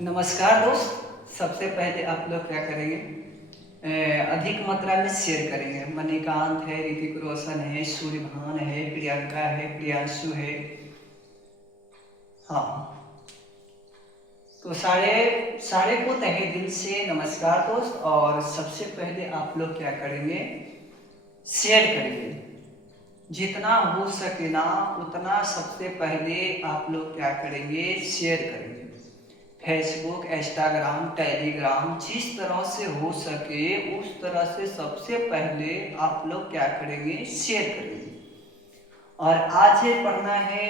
नमस्कार दोस्त। सबसे पहले आप लोग क्या करेंगे? अधिक मात्रा में शेयर करेंगे। मणिकांत है, ऋतिक रोशन है, सूर्यभान है, प्रियंका है, प्रियांशु है। हाँ, तो सारे सारे को तहे दिल से नमस्कार दोस्त। और सबसे पहले आप लोग क्या करेंगे? शेयर करेंगे। जितना हो सके ना उतना सबसे पहले आप लोग क्या करेंगे? शेयर करेंगे। फेसबुक, इंस्टाग्राम, टेलीग्राम, जिस तरह से हो सके उस तरह से सबसे पहले आप लोग क्या करेंगे? शेयर करेंगे। और आज है पढ़ना है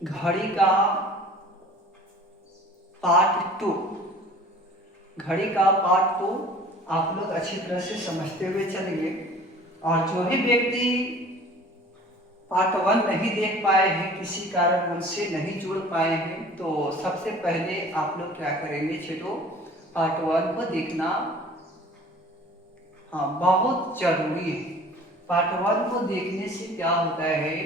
घड़ी का पार्ट 2। घड़ी का पार्ट 2 आप लोग अच्छी तरह से समझते हुए चलेंगे। और जो भी व्यक्ति पार्ट 1 नहीं देख पाए हैं, किसी कारण उनसे नहीं जुड़ पाए हैं, तो सबसे पहले आप लोग क्या करेंगे? चलो पार्ट 1 को देखना हाँ बहुत जरूरी है। पार्ट 1 को देखने से क्या होता है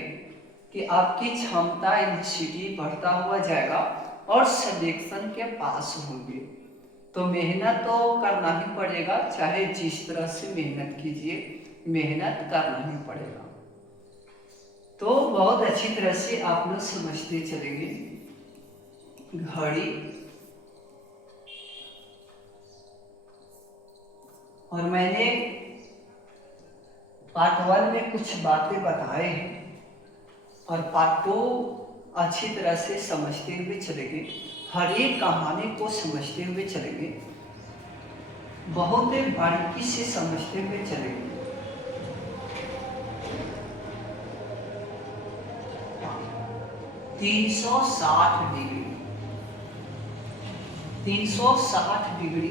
कि आपकी क्षमता इंटेंसिटी बढ़ता हुआ जाएगा और सिलेक्शन के पास होंगे। तो मेहनत तो करना ही पड़ेगा, चाहे जिस तरह से मेहनत कीजिए, मेहनत करना ही पड़ेगा। तो बहुत अच्छी तरह से आप लोग समझते चलेंगे। घड़ी और मैंने पार्ट 1 में कुछ बातें बताए हैं और पार्ट 2 अच्छी तरह से समझते हुए चलेंगे। हर एक कहानी को समझते हुए चलेंगे, बहुत बारीकी से समझते हुए चलेंगे। 360 डिग्री, 360 डिग्री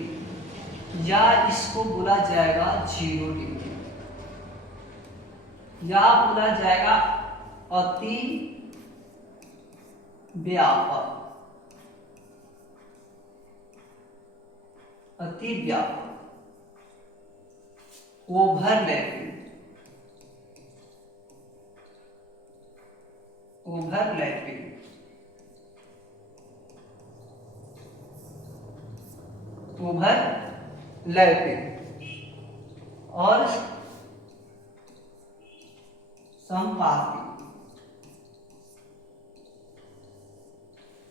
या इसको बोला जाएगा 0 डिग्री, या बोला जाएगा अति व्यापक। अति व्यापक, ओवरलैपिंग, ओवरलैपिंग, ओवरलैपिंग और संपाति।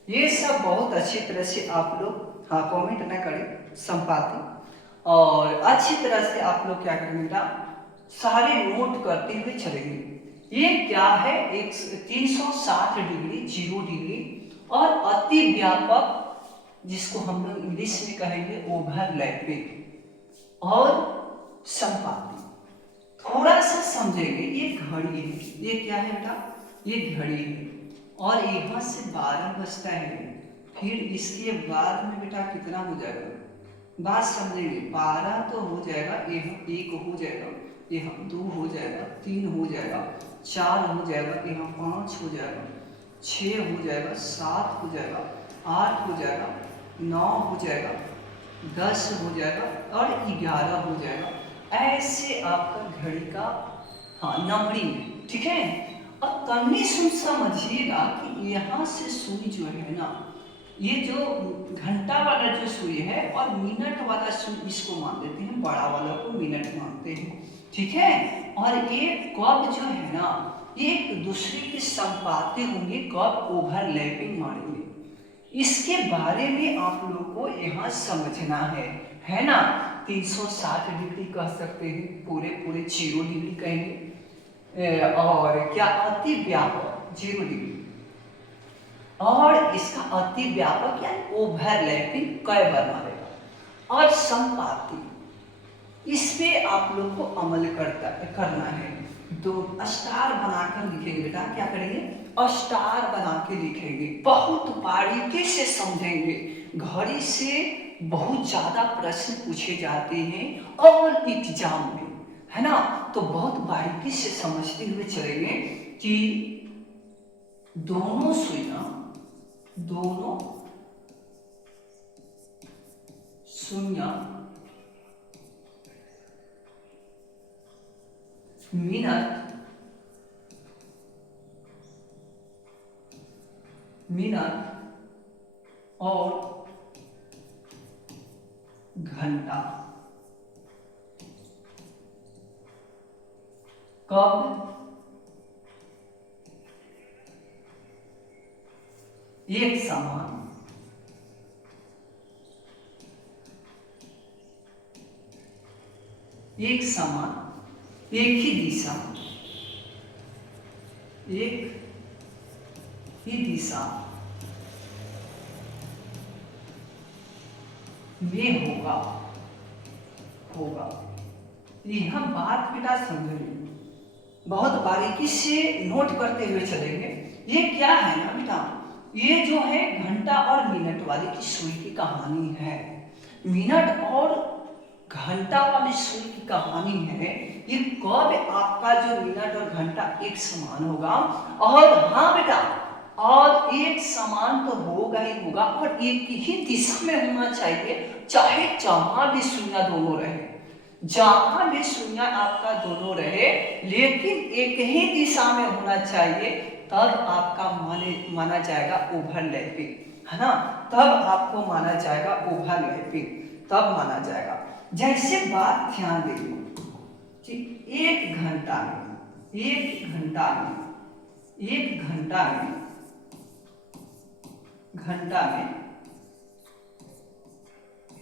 ये सब बहुत अच्छी तरह से आप लोग कमेंट न करें। संपाति और अच्छी तरह से आप लोग क्या करेंगे बेटा? सारे नोट करते हुए चलेंगे। ये क्या है? एक 360 डिग्री, 0 डिग्री और अति व्यापक, जिसको हम लोग इंग्लिश में कहेंगे ओवरलैपिंग और संपाति। थोड़ा सा समझेंगे। ये घड़ी है, ये क्या है बेटा? ये घड़ी है और यहाँ से 12 बजता है, फिर इसके बाद में बेटा कितना हो जाएगा? बात समझेंगे। 12 तो हो जाएगा, यहाँ 1 हो जाएगा, यहाँ 2 हो जाएगा, 3 हो जाएगा, 4 हो जाएगा, यहाँ 5 हो जाएगा, 6 हो जाएगा, 7 हो जाएगा, 8 हो जाएगा, 9 हो जाएगा, 10 हो जाएगा और 11 हो जाएगा। ऐसे आपका घड़ी का नंबरिंग है, ठीक है। अब कंडीशन समझिएगा कि यहाँ से सुई जो है ना, ये जो घंटा वाला जो सुई है और मिनट वाला सुई, इसको मान लेते हैं, बड़ा वाला को मिनट मानते हैं, ठीक है। और ये कब जो है ना, ये एक दूसरे के संपाते होंगे, कब ओवरलैपिंग मारेंगे। इसके बारे में आप लोग को यहाँ समझना है ना। 360 डिग्री कह सकते हैं, पूरे 0 डिग्री कहेंगे। और क्या? अति व्यापक 0 डिग्री। और इसका अति व्यापक या ओवरलैपिंग कई बार मारेगा। और संपाति, इस पे आप लोग को अमल करना है। तो स्टार बनाकर लिखेंगे बेटा। क्या करेंगे? स्टार बना के लिखेंगे, बहुत बारीकी से समझेंगे। घड़ी से बहुत ज्यादा प्रश्न पूछे जाते हैं और एग्जाम में, है ना। तो बहुत बारीकी से समझते हुए चलेंगे कि दोनों सुइयां, दोनों सुइयां मिनट और घंटा। कब? एक समान, एक समान, एक ही दिशा, एक ही दिशा में होगा। होगा यह बात बेटा समझिए, बहुत बारीकी से नोट करते हुए चलेंगे। ये क्या है ना बेटा, ये जो है घंटा और मिनट वाली की सुई की कहानी है। मिनट और घंटा वाली सुई की कहानी है। ये कब आपका जो मिनट और घंटा एक समान होगा, और हाँ बेटा, और एक समान तो होगा ही होगा, और एक ही दिशा में होना चाहिए, चाहे जहां भी सुइयां दोनों रहे, जहां भी सुइयां आपका दोनों रहे, लेकिन एक ही दिशा में होना चाहिए, तब आपका माना जाएगा ओवरलैपिंग, है ना। तब आपको माना जाएगा ओवरलैपिंग, तब माना जाएगा। जैसे बात ध्यान देंगे कि एक घंटा में, एक घंटा में, एक घंटा में, घंटा में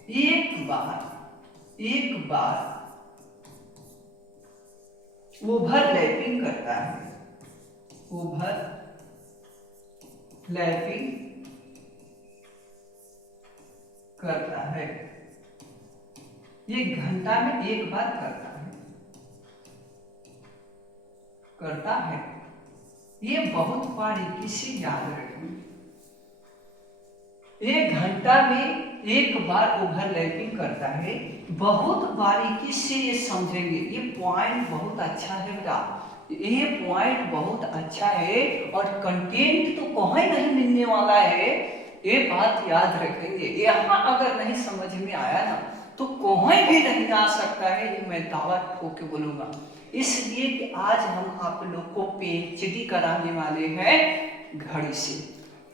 एक बार ओवरलैपिंग करता है, ओवरलैपिंग करता है। ये घंटा में एक बार करता है। ये बहुत बारीकी से याद रखें, एक घंटा में एक बार ओवरलैपिंग करता है। बहुत बारीकी से ये समझेंगे, ये पॉइंट बहुत अच्छा है बेटा, ये पॉइंट बहुत अच्छा है, और कंटेंट तो कहीं नहीं मिलने वाला है, ये बात याद रखेंगे। यहाँ अगर नहीं समझ में आया ना, तो कहीं भी नहीं आ सकता है, ये मैं दावा ठोक के बोलूंगा। इसलिए कि आज हम आप लोग को पीएचडी कराने वाले हैं घड़ी से,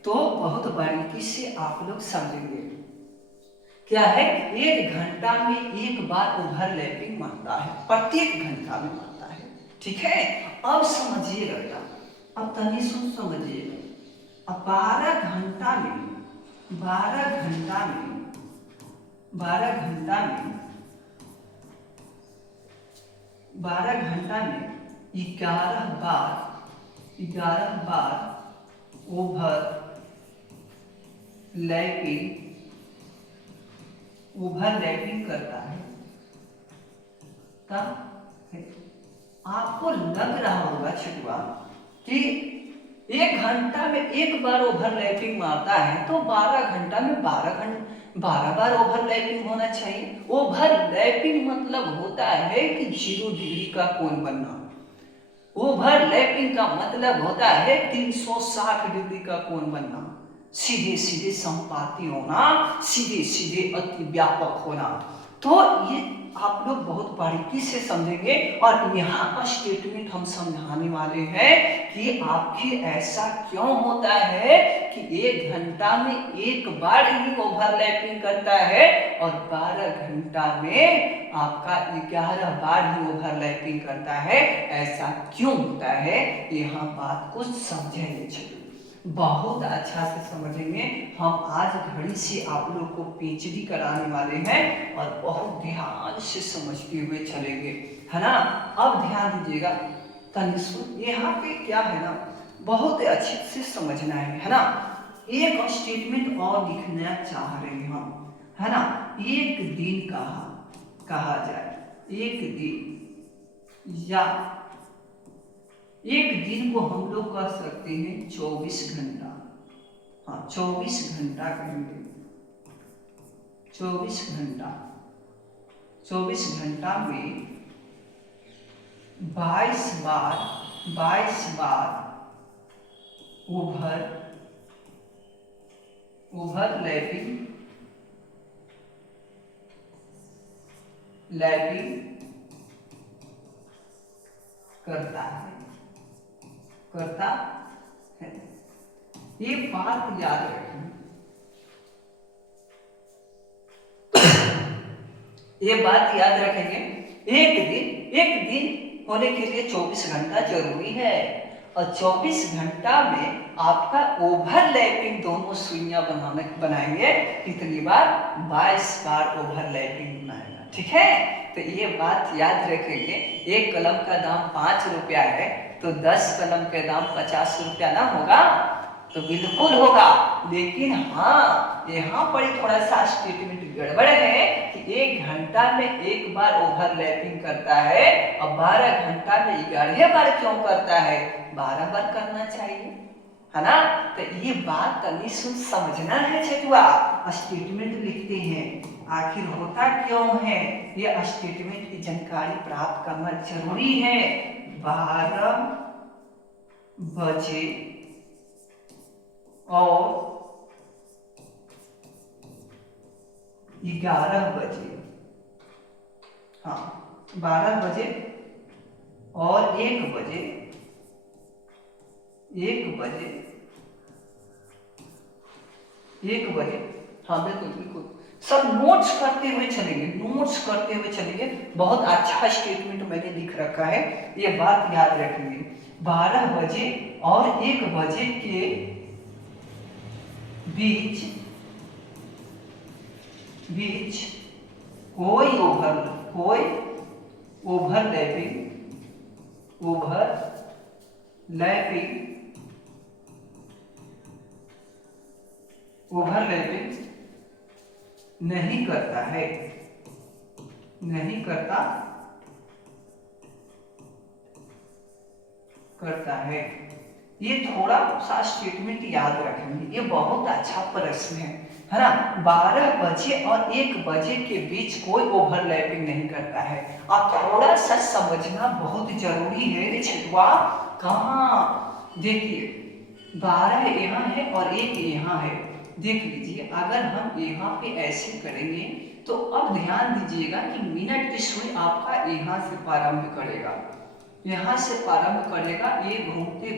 तो बहुत बारीकी से आप लोग समझेंगे। क्या है, एक घंटा में एक बार ओवरलैपिंग मारता है, प्रत्येक घंटा में मारता है, ठीक है। अब समझिए बेटा, अब तनी सुन समझिए। अब 12 घंटा में 12 घंटा में 12 घंटा में 12 घंटा में 11 बार ओवरलैपिंग करता है। तब आपको लग रहा होगा छुआ कि एक घंटा में एक बार ओवरलैपिंग मारता है, तो 12 घंटा में 12 बार ओवरलैपिंग होना चाहिए। ओवरलैपिंग मतलब होता है कि 0 डिग्री का कोण बनना। ओवरलैपिंग का मतलब होता है 360 डिग्री का कोण बनना, सीधे सीधे संपाती होना, सीधे सीधे अति व्यापक होना। तो ये आप लोग बहुत बारीकी से समझेंगे, और यहाँ स्टेटमेंट हम समझाने वाले हैं कि आखिर ऐसा क्यों होता है कि एक घंटा में एक बार ही ओवरलैपिंग करता है, और 12 घंटा में आपका 11 बार ही ओवरलैपिंग करता है। ऐसा क्यों होता है, यहाँ बात को समझेंगे, चलिए बहुत अच्छा से समझेंगे। हम आज घड़ी से आप लोग को पीएचडी कराने वाले हैं, और बहुत ध्यान से समझते हुए चलेंगे, है ना। अब ध्यान दीजिएगा, तनिष्क यहाँ पे क्या है ना, बहुत अच्छे से समझना है ना। एक स्टेटमेंट और लिखना चाह रहे हैं हम, है ना। एक दिन कहा जाए, एक दिन, या एक दिन को हम लोग कह सकते हैं 24 घंटा। हाँ, 24 घंटा कहेंगे, 24 घंटा। 24 घंटा में 22 बार ओवरलैपिंग करता है। ये बात याद रखें। ये बात याद रखेंगे। एक दिन होने के लिए 24 घंटा जरूरी है, और 24 घंटा में आपका ओवरलैपिंग दोनों सुइयां बनाएंगे कितनी बार? 22 बार ओवरलैपिंग बनाएगा। ठीक है, तो ये बात याद रखेंगे। एक कलम का दाम 5 रुपया है, तो 10 कलम के दाम 50 रुपया ना होगा? तो बिल्कुल होगा। लेकिन हाँ, यहाँ पर थोड़ा सा स्टेटमेंट गड़बड़ है कि 1 घंटा में एक बार ओवरलैपिंग करता है, और 12 घंटा में 11 बार क्यों करता है? 12 बार करना चाहिए, है ना? तो ये बात तनी सुन समझना है छठुआ। स्टेटमेंट लिखते हैं, आखिर होता क्यों है? ये स्टेटमेंट की जानकारी प्राप्त करना जरूरी है। 12 बजे और 11 बजे, हाँ 12 बजे और 1 बजे, 1 बजे, हाँ बिल्कुल बिल्कुल, सब नोट्स करते हुए चलेंगे। बहुत अच्छा स्टेटमेंट मैंने लिख रखा है, ये बात याद रखेंगे। 12 बजे और 1 बजे के बीच कोई ओवरलैपिंग नहीं करता है। ये थोड़ा सा स्टेटमेंट याद रखेंगे, ये बहुत अच्छा प्रश्न है ना? 12 बजे और 1 बजे के बीच कोई ओवरलैपिंग नहीं करता है। अब थोड़ा सा समझना बहुत जरूरी है रे छिटवा। कहाँ देखिए, 12 यहाँ है और 1 यहाँ है। देख लीजिए, अगर हम यहाँ पे ऐसे करेंगे तो अब ध्यान दीजिएगा कि मिनट की सुई आपका यहाँ से प्रारंभ करेगा, ये घूमते,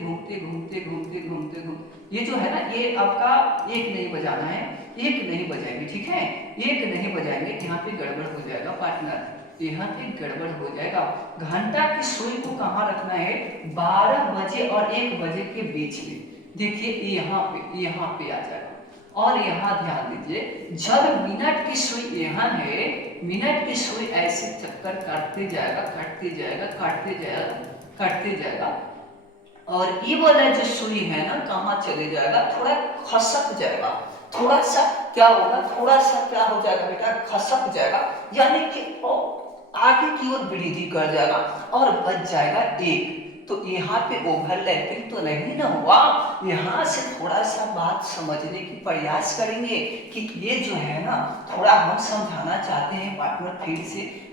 ये जो है ना, ये आपका एक नहीं बजाना है, एक नहीं बजाएंगे, ठीक है? एक नहीं बजाएंगे, यहाँ पे गड़बड़ हो जाएगा पार्टनर, यहाँ पे गड़बड़ हो जाएगा। घंटा की सुई को कहाँ रखना है? 12 बजे और 1 बजे के बीच में। देखिए यहाँ पे आ जाएगा। और यहाँ ध्यान दीजिए, जब मिनट की सुई यहाँ है, मिनट की सुई ऐसे चक्कर काटते जाएगा, और ये वाला जो सुई है ना, कहाँ चले जाएगा? थोड़ा खसक जाएगा, थोड़ा सा क्या हो जाएगा बेटा? खसक जाएगा, यानी कि आगे की ओर वृद्धि कर जाएगा और बच जाएगा 1। तो यहाँ पे ओवरलैपिंग तो नहीं ना हुआ। यहाँ से थोड़ा सा बात समझने की प्रयास करेंगे कि ये जो है ना, थोड़ा हम समझाना चाहते हैं पार्टनर,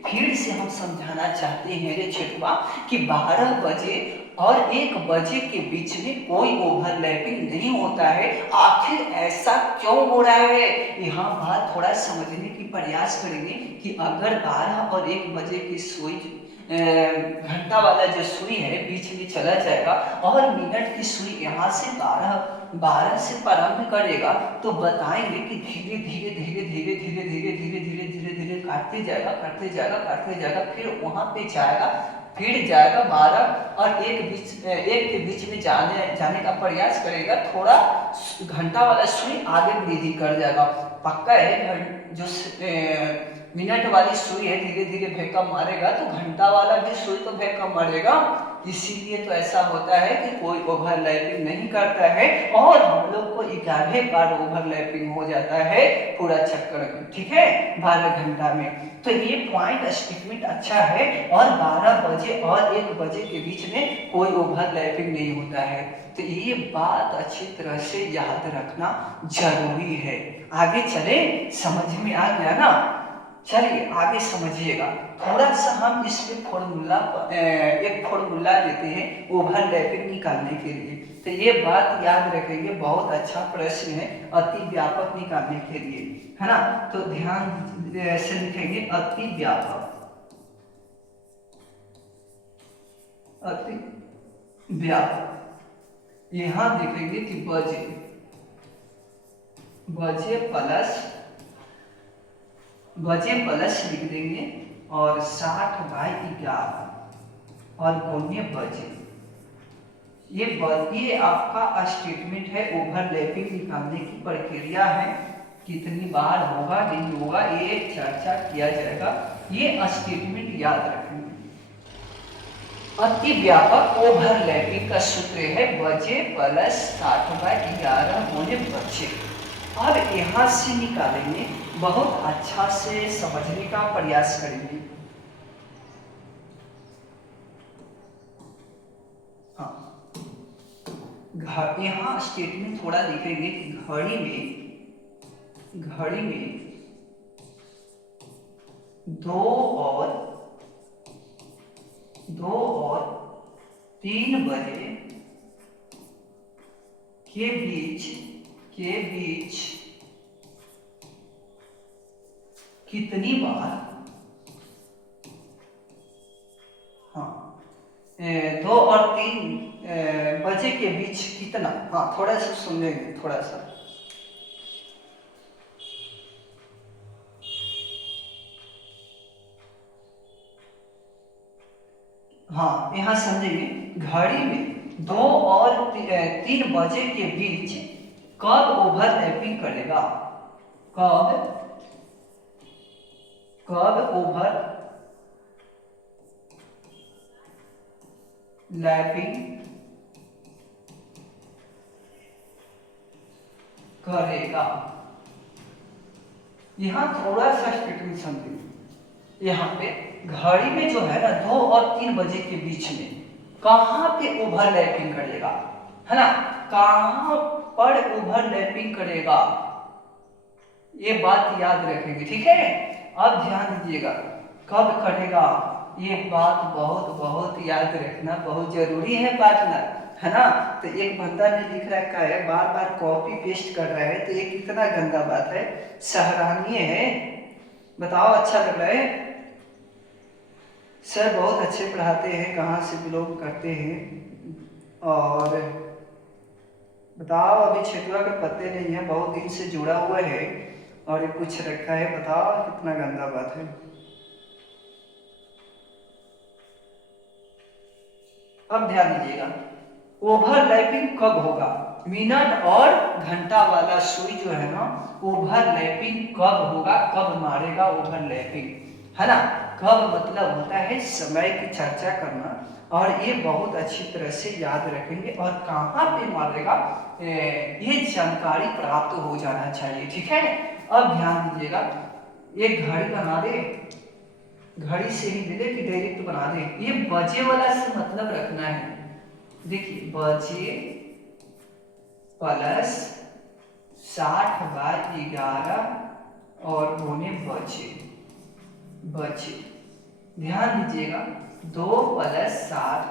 फिर से हम समझाना चाहते हैं रे छिटवा कि 12 बजे और 1 बजे के बीच में कोई ओवरलैपिंग नहीं होता है। आखिर ऐसा क्यों हो रहा है? यहाँ बात थोड़ा समझने की प्रयास करेंगे कि अगर 12 और 1 बजे की सुई, घंटा वाला जो सुई है बीच में चला जाएगा, और मिनट की सुई यहाँ से 12 से प्रारंभ करेगा, तो बताएंगे कि धीरे धीरे काटते जाएगा, फिर वहां पे जाएगा 12 और 1 के बीच में जाने का प्रयास करेगा। थोड़ा घंटा वाला सुई आगे वृद्धि कर जाएगा, पक्का है। जो मिनट वाली सुई है धीरे धीरे भेका मारेगा, तो घंटा वाला भी सुई तो भेका मारेगा। इसीलिए तो ऐसा होता है कि कोई ओवरलैपिंग नहीं करता है, और हम लोग को 11 बार ओवरलैपिंग हो जाता है पूरा चक्कर में, ठीक है, 12 घंटा में। तो ये पॉइंट स्टेटमेंट अच्छा है, और 12 बजे और 1 बजे के बीच में कोई ओवरलैपिंग नहीं होता है। तो ये बात अच्छी तरह से याद रखना जरूरी है। आगे चले, समझ में आ गया ना? चलिए आगे समझिएगा। थोड़ा सा हम इस पे एक फॉर्मूला देते हैं ओवरलैपिंग निकालने के लिए। तो ये बात याद रखेंगे, बहुत अच्छा प्रश्न है अति व्यापक निकालने के लिए, है ना? तो ध्यान से लिखेंगे अति व्यापक, यहाँ देखेंगे कि बजे प्लस बजे प्लस लिख देंगे और 60/11 और गुणे बजे। ये आपका स्टेटमेंट है, ओवरलैपिंग निकालने की प्रक्रिया है, कितनी बार होगा नहीं होगा ये चर्चा किया जाएगा। ये स्टेटमेंट याद रखेंगे। अति व्यापक ओवरलैपिंग का सूत्र है बजे प्लस 60/11 होने बचे। अब यहाँ से निकालेंगे, बहुत अच्छा से समझने का प्रयास करेंगे। हाँ, यहाँ स्टेटमेंट थोड़ा लिखेंगे कि घड़ी में 2 और 3 बजे के बीच कितनी बार, हाँ 2 और 3 बजे के बीच कितना, हाँ थोड़ा सा सुनेंगे थोड़ा सा। हाँ यहाँ समझेंगे, घड़ी में 2 और 3 बजे के बीच कब ओवरलैपिंग करेगा, कब ओवरलैपिंग करेगा। यहाँ थोड़ा सा स्टेटमेंट समझिए। यहाँ पे घड़ी में जो है ना 2 और 3 बजे के बीच में कहाँ पे ओवरलैपिंग करेगा, है ना, कहाँ पर ओवरलैपिंग करेगा, ये बात याद रखेंगे, ठीक है। अब ध्यान दीजिएगा, कब करेगा, ये बात बहुत याद रखना बहुत जरूरी है पार्टनर, है ना। तो एक बंदा ने लिख रखा है, बार बार कॉपी पेस्ट कर रहा है, तो ये कितना गंदा बात है, सराहनीय है। बताओ अच्छा लग रहा है? सर बहुत अच्छे पढ़ाते हैं, कहाँ से बिलोंग करते हैं, और बताओ अभी छेटुआ के पत्ते नहीं है, बहुत दिन से जुड़ा हुआ है और ये कुछ रखा है, बताओ कितना गंदा बात है। अब ध्यान दीजिएगा, ओवरलैपिंग कब होगा, मिनट और घंटा वाला सुई जो है ना, ओवरलैपिंग कब होगा, कब मारेगा ओवरलैपिंग, है ना। कब मतलब होता है समय की चर्चा करना, और ये बहुत अच्छी तरह से याद रखेंगे, और कहाँ पे मारेगा ये जानकारी प्राप्त हो जाना चाहिए, ठीक है। अब ध्यान दीजिएगा, एक घड़ी बना दे, घड़ी से ही मिले कि डायरेक्ट बना दे, ये बजे वाला से मतलब रखना है। देखिए बजे प्लस 60/11 और गुणे बजे। ध्यान दीजिएगा, 2 + 60,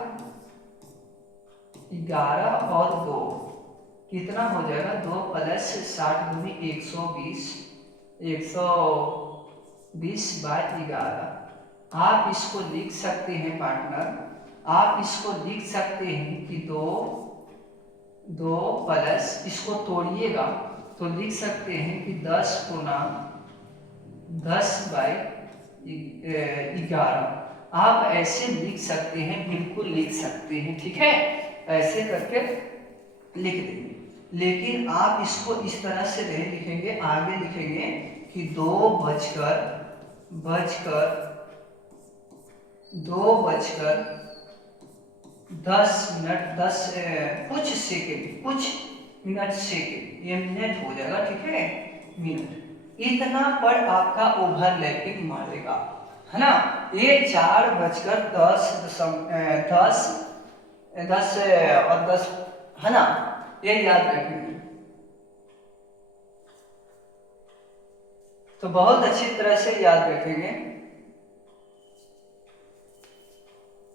11 और 2 कितना हो जाएगा, 2 + 60 गुणे 120, 120/11। आप इसको लिख सकते हैं पार्टनर, आप इसको लिख सकते हैं कि 2 प्लस, इसको तोड़िएगा तो लिख सकते हैं कि 10 गुना 10/11। आप ऐसे लिख सकते हैं, बिल्कुल लिख सकते हैं, ठीक है, ऐसे करके लिख देंगे। लेकिन आप इसको इस तरह से नहीं लिखेंगे, आगे लिखेंगे कि 2:10 कुछ सेकेंड, कुछ मिनट सेकेंड, ये मिनट हो जाएगा, ठीक है, मिनट, इतना पर आपका ओवरलैपिंग मारेगा, है ना। ये 4:10 है ना, ये याद रखेंगे। तो बहुत अच्छी तरह से याद रखेंगे।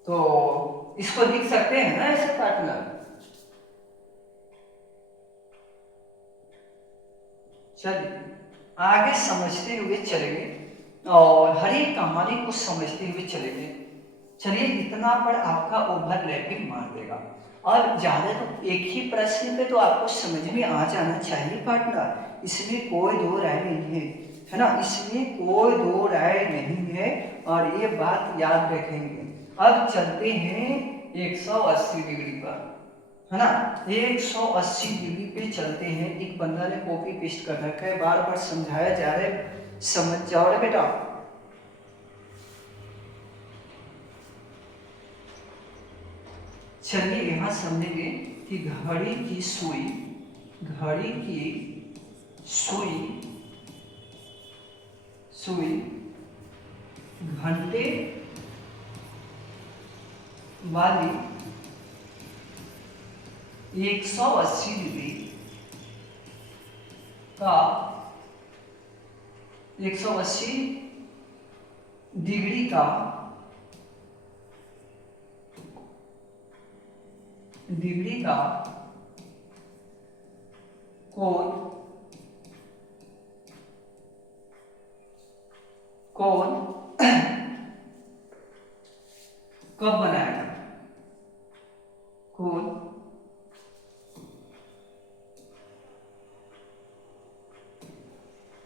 तो इसको लिख सकते हैं ना ऐसे पार्टनर। चलिए आगे समझते हुए चलेंगे, और हर एक कहानी को समझते हुए चलेंगे। चलिए इतना पर आपका ओवरलैपिंग मार देगा, और ज्यादा तो एक ही प्रश्न पे तो आपको समझ में आ जाना चाहिए पार्टनर, इसमें कोई दो राय नहीं है ना, इसमें कोई दो राय नहीं है और ये बात याद रखेंगे। अब चलते हैं 180 डिग्री पर, है ना, 180 डिग्री पे चलते हैं। एक बंदा ने कॉपी पेस्ट कर रखा है, बार बार समझाया जा रहा है, समझ जाओ रे बेटा। चलिए यहां समझेंगे कि घड़ी की सुई, घड़ी की सुई, सुई घंटे वाली 180 डिग्री का, 180 डिग्री का कोण कब बनाएगा, कोण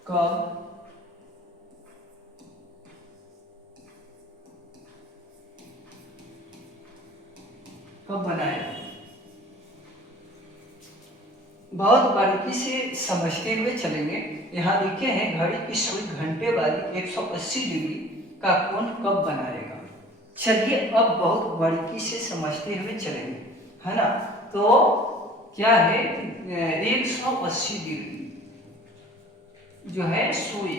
कब बनाएगा। बहुत बारीकी से समझते हुए चलेंगे। यहाँ लिखे हैं घड़ी की सुई घंटे वाली 180 डिग्री का कोण कब बनाएगा। चलिए अब बहुत बारीकी से समझते हुए चलेंगे, है ना। तो क्या है, 180 डिग्री जो है सुई,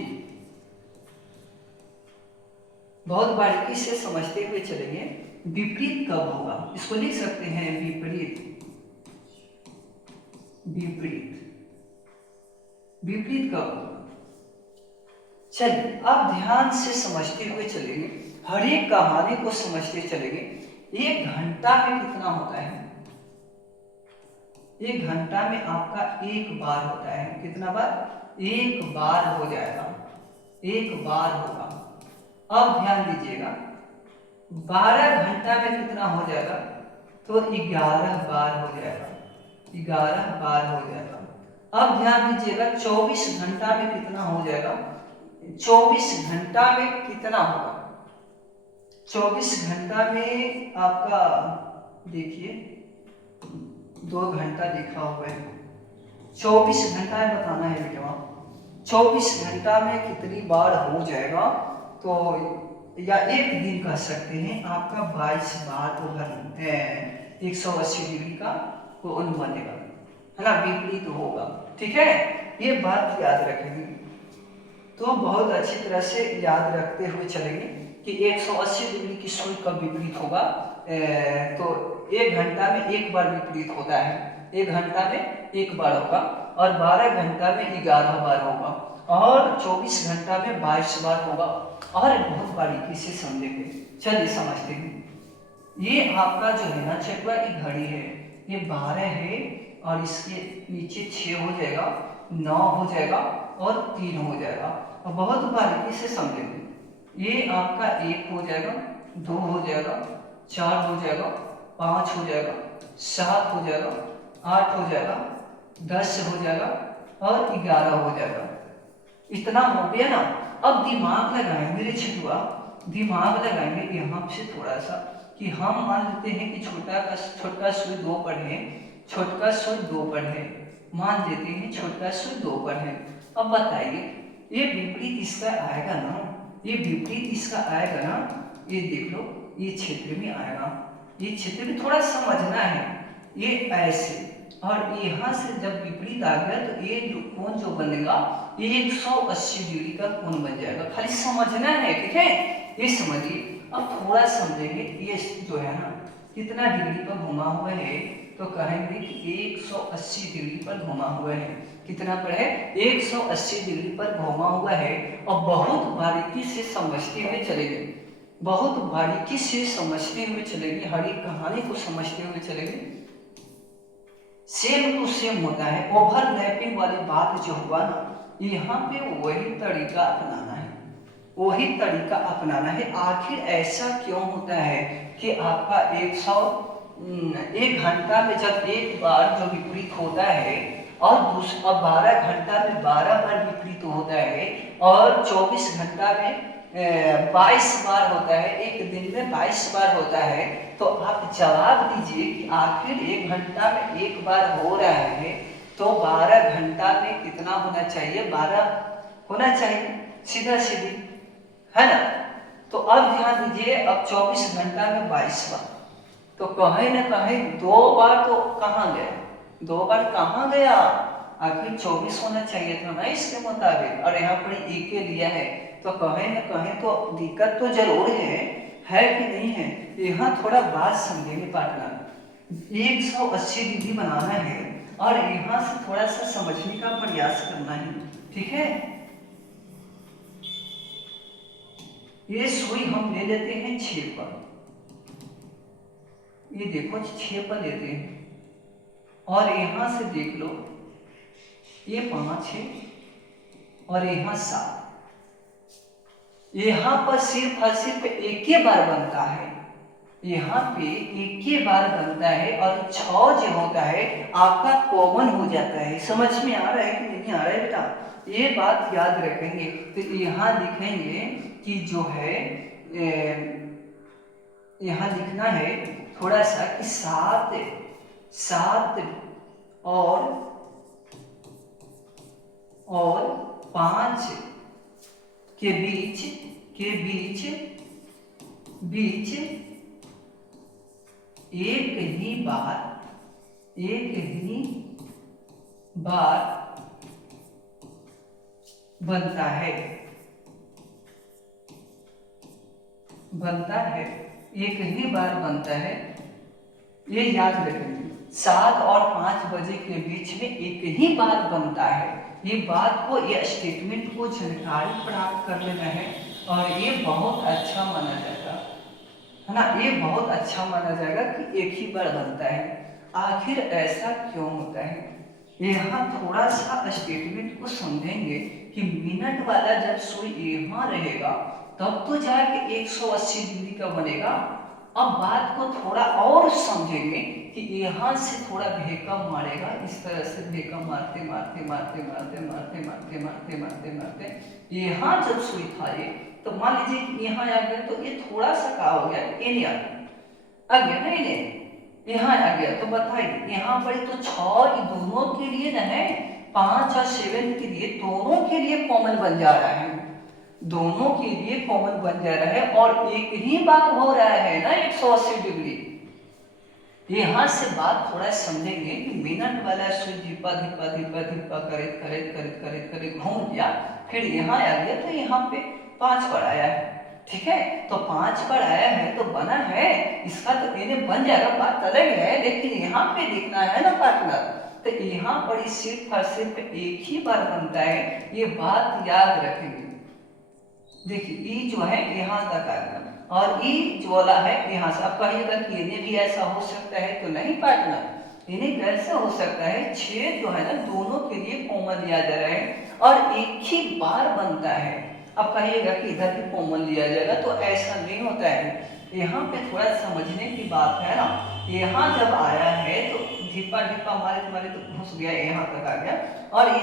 बहुत बारीकी से समझते हुए चलेंगे। विपरीत कब होगा, इसको लिख सकते हैं विपरीत, विपरीत, विपरीत कब होगा। चलिए अब ध्यान से समझते हुए चलेंगे, हर एक कहानी को समझते चलेंगे। एक घंटा में कितना होता है, एक घंटा में आपका एक बार होता है, कितना बार, एक बार हो जाएगा, एक बार होगा। अब ध्यान दीजिएगा, 12 घंटा में कितना हो जाएगा, तो 11 बार हो जाएगा, 11 बार हो जाएगा। अब ध्यान दीजिएगा 24 घंटा में कितना हो जाएगा, 24 घंटा में कितना होगा, 24 घंटा में आपका देखिए 2 घंटा लिखा हुआ है, 24 घंटा में बताना है बेटा, 24 घंटा में कितनी बार हो जाएगा। तो या एक दिन कह सकते हैं आपका 22 बार ओवर 180 डिग्री का कोण बनेगा, है ना, विपरीत तो होगा। ठीक है, ये बात याद रखेंगे। तो बहुत अच्छी तरह से याद रखते हुए चलेंगे कि 180 डिग्री की सुई कब विपरीत होगा। तो 1 घंटा में एक बार विपरीत होता है, 1 घंटा में एक बार होगा, और 12 घंटा में 11 बार होगा, और 24 घंटा में 22 बार होगा। और बहुत बारीकी से समझेंगे, चलिए समझते हैं। ये आपका जो है ना चकवा की घड़ी है, ये 12 है, और इसके नीचे 6 हो जाएगा, 9 हो जाएगा, और 3 हो जाएगा। और बहुत बारीकी से समझेंगे, ये आपका 1 हो जाएगा, 2 हो जाएगा, 4 हो जाएगा, 5 हो जाएगा, 7 हो जाएगा, 8 हो जाएगा, 10 हो जाएगा, और 11 हो जाएगा। इतना हो गया ना। अब दिमाग लगाएंगे रे छिटुआ, दिमाग लगाएंगे यहाँ से थोड़ा सा, कि हम मान लेते हैं कि छोटा सुई 2 पर है, छोटा सुई 2 पर है, मान लेते हैं छोटा सुई 2 पर है। अब बताइए ये विपरीत इसका आएगा ना, ये विपरीत इसका आएगा ना, ये देख लो, ये क्षेत्र में आएगा, ये क्षेत्र में थोड़ा समझना है, ये ऐसे, और यहाँ से जब विपरीत आ गया तो ये जो कोण जो बनेगा ये 180 डिग्री का कोण बन जाएगा। खाली समझना है, ठीक है, ये समझिए। अब थोड़ा समझेंगे, ये जो है ना कितना डिग्री पर घुमा हुआ है, तो कहेंगे कि 180 डिग्री पर घुमा हुआ है। कितना पर है, 180 डिग्री पर घुमा हुआ है। और बहुत बारीकी से समझते हुए चलेंगे, बहुत बारीकी से समझते हुए चलेंगे, हर एक कहानी को समझते हुए चलेंगे। सेम टू सेम होता है, ओवरलैपिंग वाली बात जो हुआ ना, यहाँ पे वही तरीका अपनाना है, वही तरीका अपनाना है। आखिर ऐसा क्यों होता है कि आपका 1 घंटा में जब एक बार जो विपरीत होता है, और दूसरा 12 घंटा में 12 बार विपरीत होता है और 24 घंटा में 22 बार होता है, एक दिन में 22 बार होता है। तो आप जवाब दीजिए कि आखिर 1 घंटा में 1 बार हो रहा है तो 12 घंटा में कितना होना चाहिए? 12 होना चाहिए, सीधा सीधी, है ना। तो अब ध्यान दीजिए, अब 24 घंटा में 22 बार, तो कहीं ना कहीं 2 बार तो कहाँ गया? 2 बार कहाँ गया? आखिर 24 होना चाहिए था ना इसके मुताबिक, और यहाँ पर एक के लिया है, तो कहीं ना कहीं तो दिक्कत तो जरूर है कि नहीं है? यहाँ थोड़ा बात समझेंगे पार्टनर। 180 डिग्री बनाना है और यहाँ से थोड़ा सा समझने का प्रयास करना है, ठीक है। ये सुई हम ले लेते हैं 6 पर, ये देखो 6 पर लेते हैं, और यहां से देख लो ये 5 है और यहाँ 7। यहाँ पर सिर्फ और सिर्फ एक ही बार बनता है, यहाँ पे एक ही बार बनता है, और 6 जो होता है आपका कॉमन हो जाता है। समझ में आ रहा है कि नहीं आ रहा है बेटा? ये बात याद रखेंगे। तो यहाँ लिखेंगे कि जो है यहाँ लिखना है थोड़ा सा कि 7 और 5 के बीच एक ही बार बनता है, एक ही बार बनता है। ये याद रखेंगे, 7 और 5 बजे के बीच में एक ही बार बनता है। ये बात को, ये स्टेटमेंट को जानकारी प्राप्त कर लेना है, और ये बहुत अच्छा माना जाएगा, है ना। ये बहुत अच्छा माना जाएगा कि एक ही बार बनता है। आखिर ऐसा क्यों होता है? यहाँ थोड़ा सा स्टेटमेंट को समझेंगे कि मिनट वाला जब सुई यहाँ रहेगा तब तो जाके 180 डिग्री का बनेगा। अब बात को थोड़ा और समझेंगे कि यहाँ से थोड़ा भेकम मारेगा, इस तरह से भेकम मारते मारते मारते मारते मारते मारते मारते मारते मारते यहाँ जब सुई था ये, तो मान लीजिए कि यहाँ आ गया, तो ये थोड़ा सा क्या हो गया? ये नहीं आ गया ना, इन्हें यहाँ आ गया। तो बताइए यहाँ पर तो 6 दोनों के लिए न है, 5 और 7 के लिए, दोनों के लिए कॉमन बन जा रहा है, दोनों के लिए कॉमन बन जा रहा है, और एक ही बार हो रहा है ना 180 डिग्री। यहाँ से बात थोड़ा समझेंगे कि मिनट वाला सुई धीपा धीपा धीपा धीपा करेत करेत करेत करेत करेत घूम गया, फिर यहाँ आ गया, तो यहाँ पे 5 पर आया है, ठीक है। तो 5 पर आया है तो बना है, इसका तो इन्हें बन जाएगा, बात अलग है, लेकिन यहाँ पे देखना है ना पार्टनर। तो यहाँ पर सिर्फ और सिर्फ एक ही बार बनता है, ये बात याद रखेंगे। देखिए ई जो है यहाँ तक आ गया, और ई जो वाला है यहाँ से। अब कहिएगा कि इन्हें भी ऐसा हो सकता है, तो नहीं पार्टनर, इन्हें कैसे हो सकता है? 6 जो है ना दोनों के लिए कॉमन लिया जा रहा है और एक ही बार बनता है। अब कहिएगा कि इधर भी कॉमन लिया जाएगा, तो ऐसा नहीं होता है। यहाँ पे थोड़ा समझने की बात है ना। यहाँ जब आया है तो ढिपा ढिपा मारे मारे तो घुस गया, यहाँ तक आ गया, और ये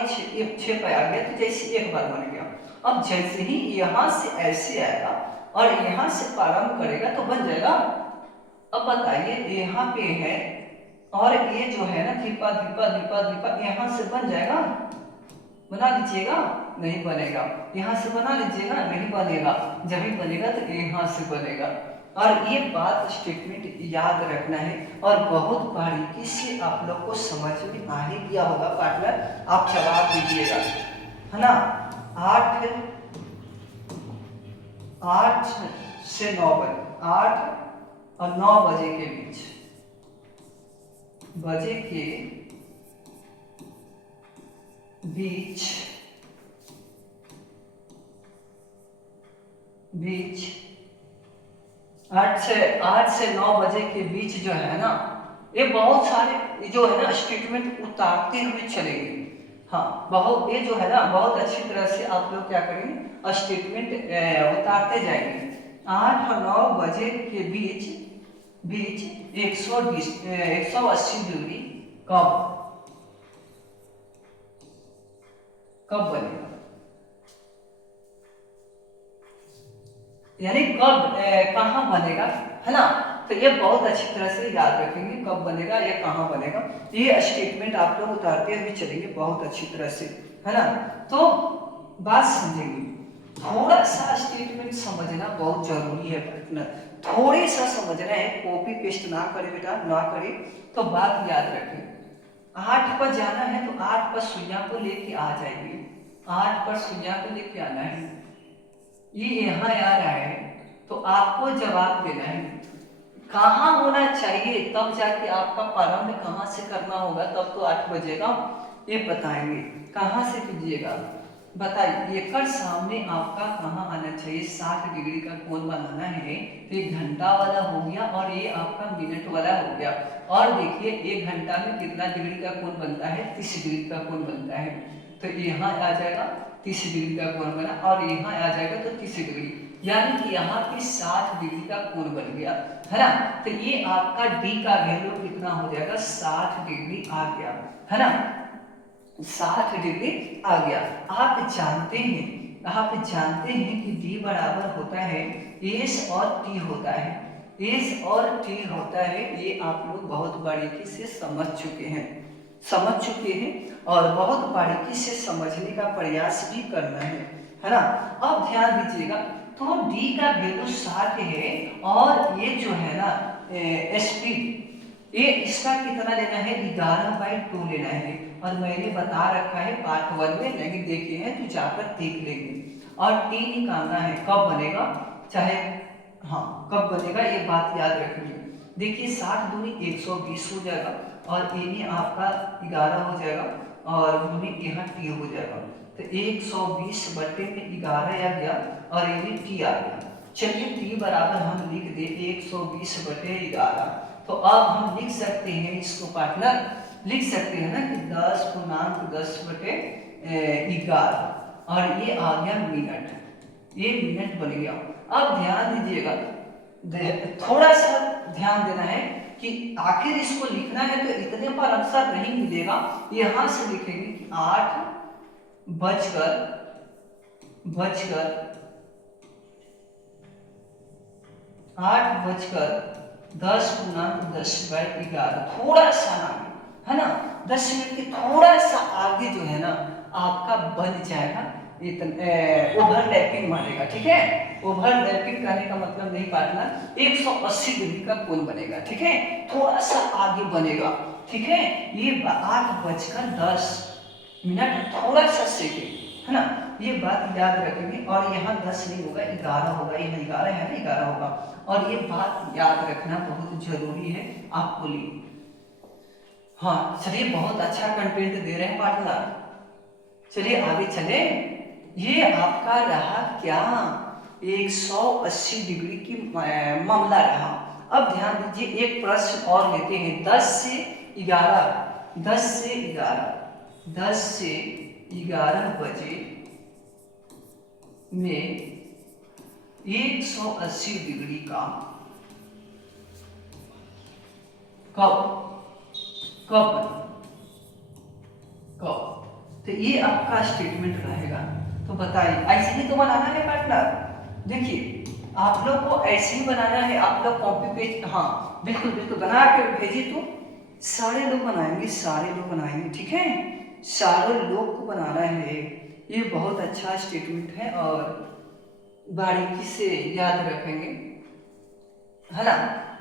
6 पे आ गया, तो जैसे एक बार बन गया। अब जैसे ही यहाँ से ऐसे आएगा और यहाँ से प्रारंभ करेगा तो बन जाएगा। अब बताइए यहाँ पे है, और ये जो है ना धीपा धीपा धीपा धीपा यहाँ से बन जाएगा, बना लीजिएगा, नहीं बनेगा। यहाँ से बना लीजिएगा, नहीं बनेगा। जब भी बनेगा तो यहाँ से बनेगा। और ये बात स्टेटमेंट याद रखना है, और बहुत बारीकी से आप लोग को समझ में आ ही गया होगा पार्टनर। आप जवाब दीजिएगा, है ना। 8 से 9 बजे, 8 और 9 बजे के बीच बीच 8 से 9 बजे के बीच जो है ना, ये बहुत सारे जो है ना स्टेटमेंट उतारते हुए चलेंगे। हाँ, बहुत, ये जो है ना बहुत अच्छी तरह से आप लोग क्या करेंगे, स्टेटमेंट उतारते जाएंगे। 8 और 9 बजे के बीच 180 डिग्री कब कब बनेगा, यानी कब कहाँ बनेगा, है ना। तो ये बहुत अच्छी तरह से याद रखेंगे, कब बनेगा या कहाँ बनेगा। ये स्टेटमेंट आप लोग उतारते हुए चलेंगे बहुत अच्छी तरह से, है ना। तो बात समझेंगे, थोड़ा सा स्टेटमेंट समझना बहुत जरूरी है पार्टनर, थोड़े सा समझना है, कॉपी पेस्ट ना करे बेटा, ना करे। तो बात याद रखें, 8 पर जाना है तो 8 पर सुइया को लेके आ जाएंगे, 8 पर सुइया को लेके आना है, ये यहाँ आ रहा है तो आपको जवाब देना है कहाँ होना चाहिए, तब जाके आपका प्रारंभ कहाँ से करना होगा, तब तो 8 बजेगा। ये बताएंगे कहाँ से कीजिएगा, बताइए। एक सामने आपका कहाँ आना चाहिए, 60 डिग्री का कोण बनाना है तो ये घंटा वाला हो गया और ये आपका मिनट वाला हो गया। और देखिए 1 घंटा में कितना डिग्री का कोण बनता है, 30 डिग्री का कोण बनता है। तो यहाँ आ जाएगा 30 डिग्री का कोण बना और यहाँ आ जाएगा तो 30 डिग्री, यानी कि यहाँ पे 60 डिग्री का कोण बन गया, है ना। तो ये आपका डी का वैल्यू कितना हो जाएगा, 60 डिग्री आ गया, है ना, 60 डिग्री आ गया। आप जानते हैं कि डी बराबर होता है एस और टी होता है, एस और टी होता है, ये आप लोग बहुत बारीकी से समझ चुके हैं और बहुत बारीकी से समझने का प्रयास भी करना है ना। अब ध्यान दीजिएगा, तो डी का वैल्यू 60 है और ये जो है ना स्पीड, ये इसका कितना लेना है, 11/2 लेना है। और मैंने बता रखा है पार्ट 1 में, नहीं देखे हैं तो जाकर देख लेंगे। और टी निकालना है, कब बनेगा, चाहे हाँ कब बनेगा ये बात याद रखिए। देखिए 60 दूनी 120 हो जाएगा और ये आपका 11 हो जाएगा और दूनी यहाँ टी हो जाएगा। तो 120 बटे में 11 आ गया और ये टी आ गया। चलिए टी बराबर हम लिख दे 120 बटे 11। तो अब हम लिख सकते हैं इसको पार्टनर, लिख सकते हैं ना कि 10 बटे 11 और ये आ गया मिनट, ये मिनट बन गया। अब ध्यान दीजिएगा, थोड़ा सा ध्यान देना है कि आखिर इसको लिखना है तो इतने पर आंसर नहीं मिलेगा, यहां से लिखेंगे कि 8 बजकर 10:10/11, थोड़ा सा आगे, है ना, 10 मिनट के थोड़ा सा आगे जो है ना आपका बन जाएगा, ओवरलैपिंग मानेगा, ठीक है। ओवरलैपिंग करने का मतलब नहीं काटना, 180 डिग्री का कोण बनेगा, ठीक है, थोड़ा सा आगे बनेगा, ठीक है। ये 8:10 थोड़ा सा सेकेंड, है ना, ये बात याद रखेंगे। और यहाँ 10 नहीं होगा, 11 होगा, यहाँ 11 है ना, 11 होगा। और ये बात याद रखना बहुत जरूरी है आपको लिए। हाँ चलिए, बहुत अच्छा कंटेंट दे रहे हैं पार्टनर, चलिए आगे चले। ये आपका रहा क्या, 180 डिग्री की मामला रहा। अब ध्यान दीजिए, एक प्रश्न और लेते हैं, 10 से 11 बजे में 180 डिग्री का कब तो ये आपका स्टेटमेंट रहेगा। तो बताइए, ऐसे ही तो बनाना है पार्टनर। देखिए आप लोग को ऐसे ही बनाना है, आप लोग कॉपी पेस्ट, हाँ बिल्कुल बिल्कुल बना के भेजिए तो सारे लोग बनाएंगे, ठीक है, सारे लोग को बनाना है। ये बहुत अच्छा स्टेटमेंट है और बारीकी से याद रखेंगे, है ना।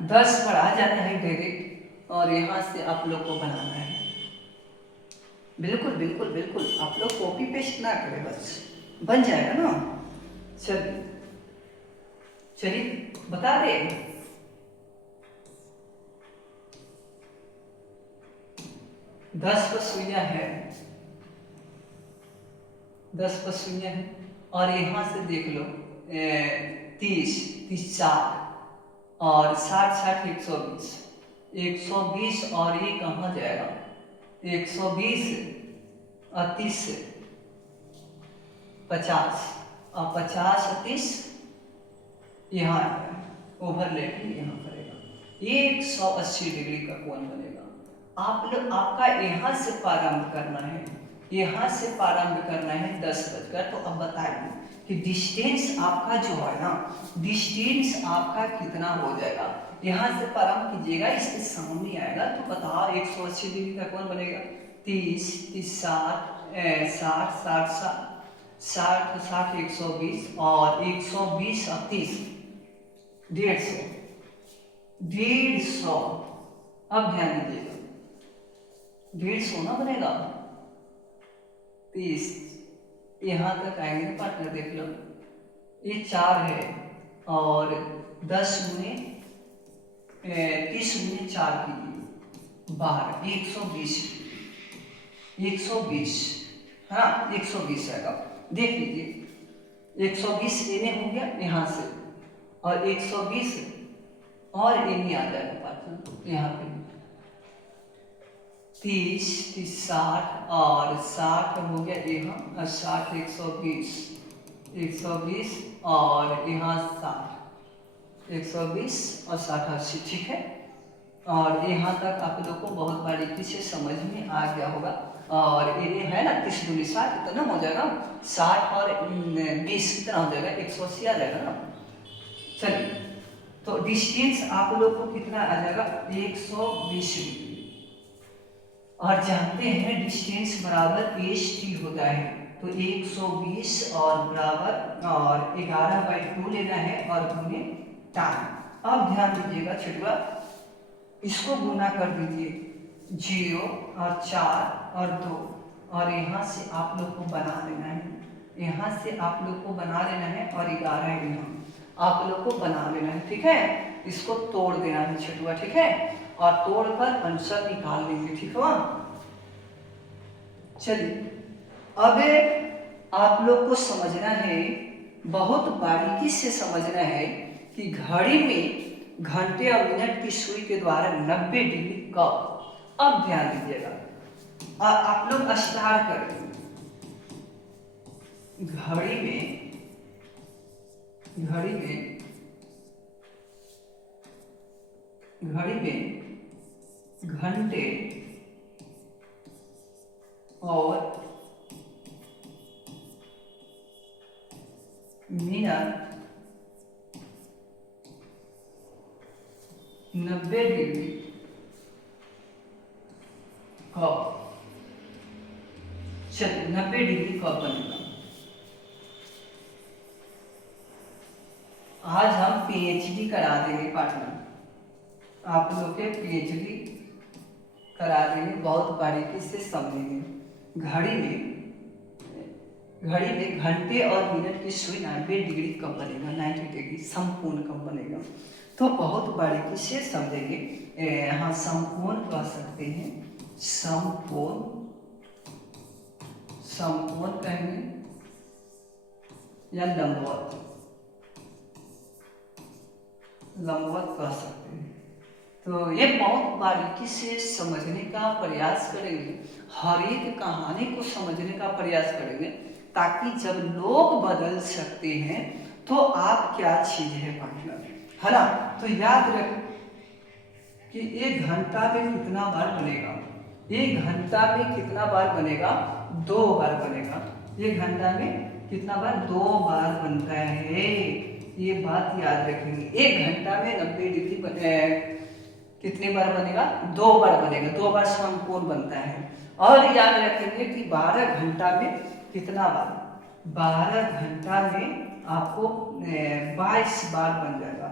10 पर आ जाना है डायरेक्ट और यहाँ से आप लोग को बनाना है। बिल्कुल बिल्कुल बिल्कुल, आप लोग कॉपी पेस्ट ना करें, बस बन जाएगा ना। चलिए बता दे, 10 पर सुइया है, 10 पर सुइया है और यहाँ से देख लो 30 60 और 60 120 और ये कहाँ जाएगा, 120 और 30 50 और 50 और 30 यहाँ ओवरलैपिंग यहाँ करेगा, ये 180 डिग्री का कोण बनेगा। आप लोग आपका यहाँ से प्रारंभ करना है, यहाँ से प्रारंभ करना है 10 बजकर। तो अब बताइए कि डिस्टेंस आपका जो है ना, डिस्टेंस आपका कितना हो जाएगा। यहाँ से प्रारंभ कीजिएगा, इसके सामने आएगा तो बताओ 180 डिग्री का कौन बनेगा। 30 30 60 60 60 60 120 और 120 और 30 150। अब ध्यान दीजिएगा, 150 ना बनेगा। 30 यहाँ तक आएंगे ना पार्टनर, देख लो ये 4 है और 10 गुने 30 गुने 4 कीजिए 12 120 120 है ना, 120 आएगा। देख लीजिए 120 इन्हें हो गया यहाँ से और 120 और इन्हें आ जाएगा पार्टनर यहाँ पे 30 30 60 और 60 हो गया यहाँ और 60 120 और यहाँ 60 120 और 60 80। ठीक है, और यहाँ तक आप लोग को बहुत बारीकी से समझ में आ गया होगा। और ये है ना 30 दूनी 60 कितना हो जाएगा, 60 और 20 कितना हो जाएगा, 180 आ जाएगा ना। चलिए तो डिस्टेंस आप लोग को कितना आ जाएगा, 120 डिग्री। और जानते हैं डिस्टेंस बराबर एच टी होता है, तो 120 और बराबर और 11/2 लेना है और गुने टाइम। अब ध्यान दीजिएगा छठवा, इसको गुना कर दीजिए 0 और 4 और 2 और यहाँ से आप लोग को बना लेना है, यहाँ से आप लोग को बना लेना है और 11 यहाँ आप लोग को बना लेना है। ठीक है, इसको तोड़ देना है छठुआ। ठीक है, और तोड़कर आंसर निकाल लेंगे। ठीक है, चलिए अब आप लोग को समझना है, बहुत बारीकी से समझना है कि घड़ी में घंटे और मिनट की सुई के द्वारा 90 डिग्री कब। अब ध्यान दीजिएगा, आप लोग स्टार्ट करें। घड़ी में घंटे और मिनट 90 डिग्री कब। चलिए 90 डिग्री कब बनेगा। आज हम पीएचडी करा देंगे पार्टनर, आप लोग के पीएचडी करा देंगे, बहुत बारीकी से समझेंगे। घड़ी में घंटे और मिनट की सुई 90 डिग्री कब बनेगा, 90 डिग्री संपूर्ण कब बनेगा, तो बहुत बारीकी से समझेंगे। हाँ संपूर्ण कह सकते हैं, संपूर्ण कहेंगे या लंबवत कह सकते हैं। तो ये बहुत बारीकी से समझने का प्रयास करेंगे, हर एक कहानी को समझने का प्रयास करेंगे, ताकि जब लोग बदल सकते हैं तो आप क्या चीज है पार्टनर, है ना। तो याद रख कि 1 घंटा में कितना बार बनेगा, 1 घंटा में कितना बार बनेगा, 2 बार बनेगा। 1 घंटा में कितना बार, 2 बार बनता है, ये बात याद रखेंगे। 1 घंटा में 90 डिग्री कितने बार बनेगा, 2 बार बनेगा, 2 बार संपूर्ण बनता है। और याद रखेंगे कि 12 घंटा में कितना बार, 12 घंटा में आपको 22 बार बन जाएगा,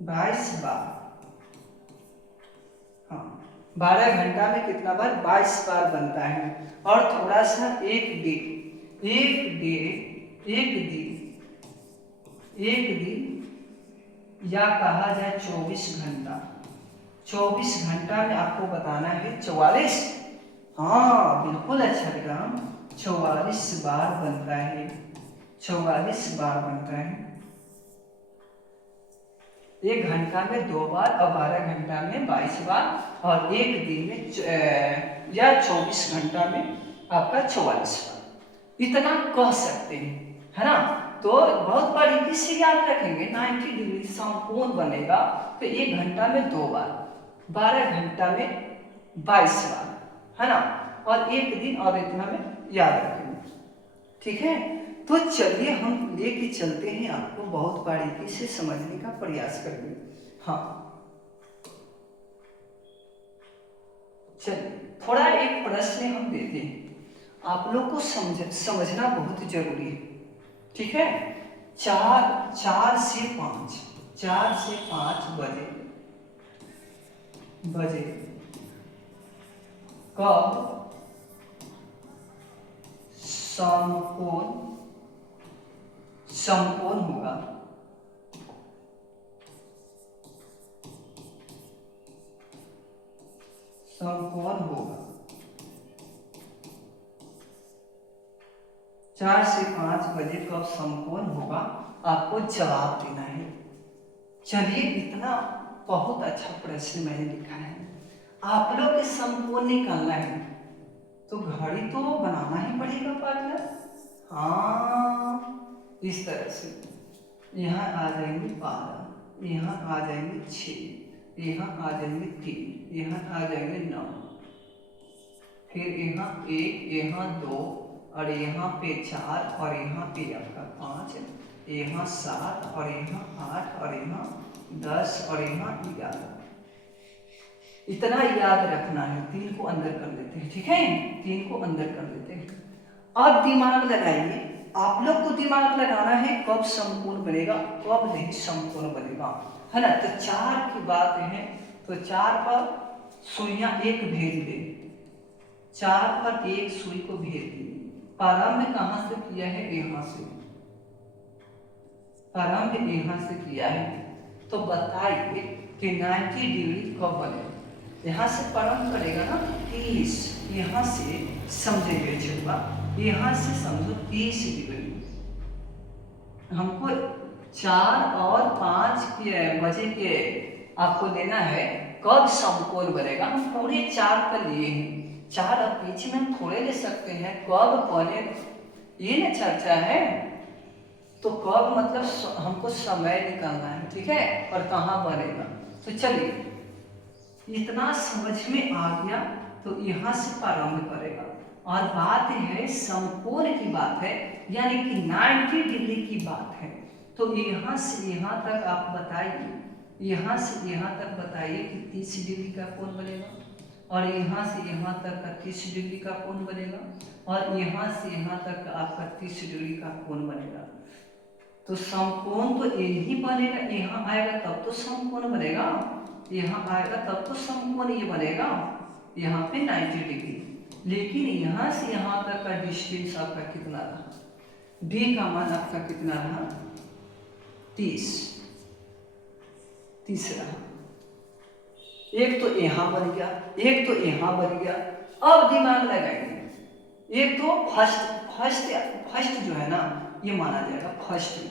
22 बार। हाँ 12 घंटा में कितना बार, 22 बार बनता है। और थोड़ा सा एक दिन या कहा जाए 24 घंटा, 24 घंटा में आपको बताना है 44, हाँ बिल्कुल अच्छा बेटा, 44 बार बनता है, 44 बार बनता है। 1 घंटा में 2 बार और 12 घंटा में 22 बार और एक दिन में या 24 घंटा में आपका 44 बार, इतना कह सकते हैं, है ना। तो बहुत बारीकी से याद रखेंगे, 90 डिग्री संपूर्ण बनेगा तो 1 घंटा में 2 बार, 12 घंटा में 22 बार, है ना। और एक दिन और इतना में याद रखेंगे, ठीक है। तो चलिए हम लेके चलते हैं, आपको बहुत बारीकी से समझने का प्रयास करेंगे। हाँ चलिए थोड़ा एक प्रश्न हम देते हैं, आप लोग को समझना बहुत जरूरी है, ठीक है। 4 से 5 बजे कब संपूर्ण होगा? 4 से 5 बजे कब संपूर्ण होगा, आपको जवाब देना है। चलिए इतना बहुत अच्छा प्रश्न मैंने लिखा है, आप लोग के संपूर्ण निकालना है तो घड़ी तो बनाना ही पड़ेगा पार्टनर। हाँ इस तरह से यहाँ आ जाएंगे 12, यहाँ आ जाएंगे 6, यहाँ आ जाएंगे 3, यहाँ आ जाएंगे 9, फिर यहाँ 1, यहाँ 2 और यहाँ पे 4 और यहाँ पे आपका 5, यहाँ 7 और यहाँ 8 और यहाँ 10 और यहाँ 11। इतना याद रखना है, 3 को अंदर कर लेते हैं, ठीक है, 3 को अंदर कर लेते हैं। अब दिमाग लगाइए, आप लोग को दिमाग लगाना है कब संपूर्ण बनेगा, कब नहीं संपूर्ण बनेगा, है ना। तो 4 की बात है तो 4 पर सुइयां एक भेज दे, 4 पर एक सुई को भेज दी। प्रारंभ कहां से किया है, यहां से, प्रारंभ यहां से किया है। तो बताइए कि 90 डिग्री कब बनेगा। यहाँ से प्रारंभ करेगा ना 30, यहाँ से समझेंगे छुपा, यहाँ से समझो 30 डिग्री। हमको 4 और 5 बजे के आपको लेना है कब संपूर्ण बनेगा। हम पूरे 4 पर लिए हैं, 4 और पीछे में हम थोड़े ले सकते हैं, कब बनेगा ये ना चर्चा है। तो कब मतलब हमको समय निकालना है, ठीक है, और कहाँ बनेगा। तो चलिए इतना समझ में आ गया, तो यहाँ से प्रारंभ करेगा और बात है संपूर्ण की बात है, यानी कि 90 डिग्री की बात है। तो यहाँ से यहाँ तक आप बताइए, यहाँ से यहाँ तक बताइए कि 30 डिग्री का कोण बनेगा, और यहाँ से यहाँ तक का 30 डिग्री का कोण बनेगा, और यहाँ से यहाँ तक का आपका 30 डिग्री का कोण बनेगा। तो समकोण तो यही बनेगा, यहाँ आएगा तब तो समकोण बनेगा, यहाँ आएगा तब तो समकोण ये बनेगा, यहाँ पे 90 डिग्री। लेकिन यहाँ से यहाँ तक का डिस्टेंस आपका कितना रहा, डी का मान आपका कितना रहा, 30 रहा। एक तो यहाँ बन गया, एक तो यहाँ बन गया। अब दिमाग लगाएंगे, एक तो फर्स्ट जो है ना ये माना जाएगा फर्स्ट में,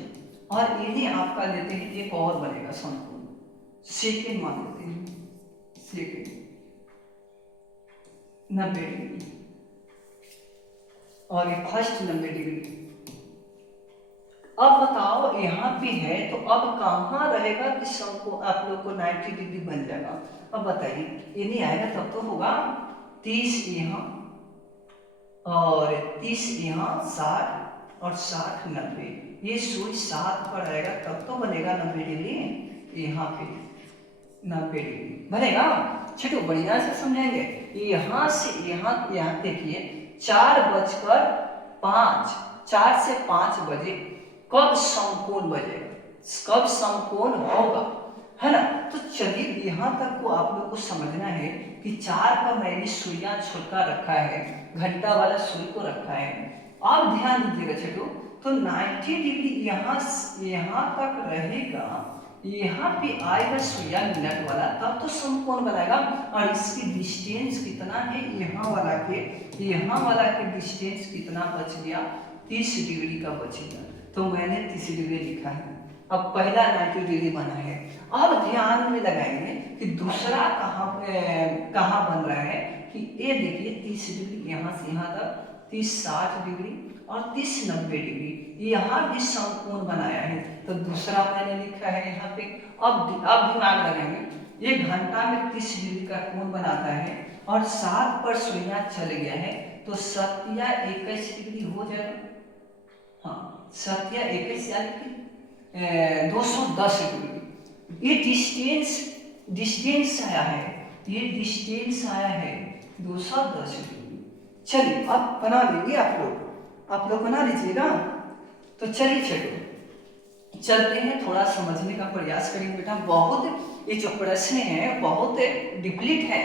और यदि आपका लेते हैं एक और बनेगा संपूर्ण, सेकेंड मान लेते हैं, सेकेंड 90 डिग्री, और ये फर्स्ट 90 डिग्री। अब बताओ यहाँ पे है तो अब कहाँ रहेगा कि संपूर्ण आप लोग को 90 डिग्री बन जाएगा। अब बताइए ये नहीं आएगा तब तो होगा 30 यहाँ और 30 यहाँ 60 और 60 90, ये सुई 7 पर आएगा तब तो बनेगा 90 डिग्री, यहाँ पे 90 डिग्री बनेगा। चलो बढ़िया से समझेंगे, यहाँ से यहाँ देखिए 4:05, 4 से 5 बजे कब संपूर्ण बजेगा, कब संपूर्ण होगा, है ना। तो चलिए यहाँ तक को आप लोग को समझना है कि 4 पर मैंने सुइयां छुटका रखा है, घंटा वाला सुई को रखा है। अब ध्यान दीजिएगा छठो, तो 90 डिग्री यहाँ तक रहेगा, यहाँ पे आएगा सुइया मिनट वाला, तब तो समकोण बनाएगा। और इसकी डिस्टेंस कितना है, यहाँ वाला के डिस्टेंस कितना बच गया, 30 डिग्री का बचेगा। तो मैंने 30 डिग्री लिखा है। अब पहला 90 डिग्री बना है। अब ध्यान में लगाएंगे कि दूसरा कहाँ बन रहा है, कि ये देखिए 30 डिग्री यहाँ से यहाँ तक, 30 60 डिग्री और 30 90 डिग्री, यहाँ भी समकोण बनाया है। तो दूसरा मैंने लिखा है यहाँ पे। अब दिमाग लगाएंगे, 1 घंटा में 30 डिग्री का कोण बनाता है और 7 पर सुइयां चल गया है तो 7 या 21 डिग्री हो जाएगा। हाँ, 7 या 21 यानी कि 210 डिग्री। ये डिस्टेंस आया है, ये डिस्टेंस आया है 210 डिग्री। चलिए अब बना लेंगे आप लोग बना लीजिएगा। तो चलिए चलो चलते हैं, थोड़ा समझने का प्रयास करेंगे बेटा। बहुत ये जो प्रश्न है बहुत डिप्लीट है,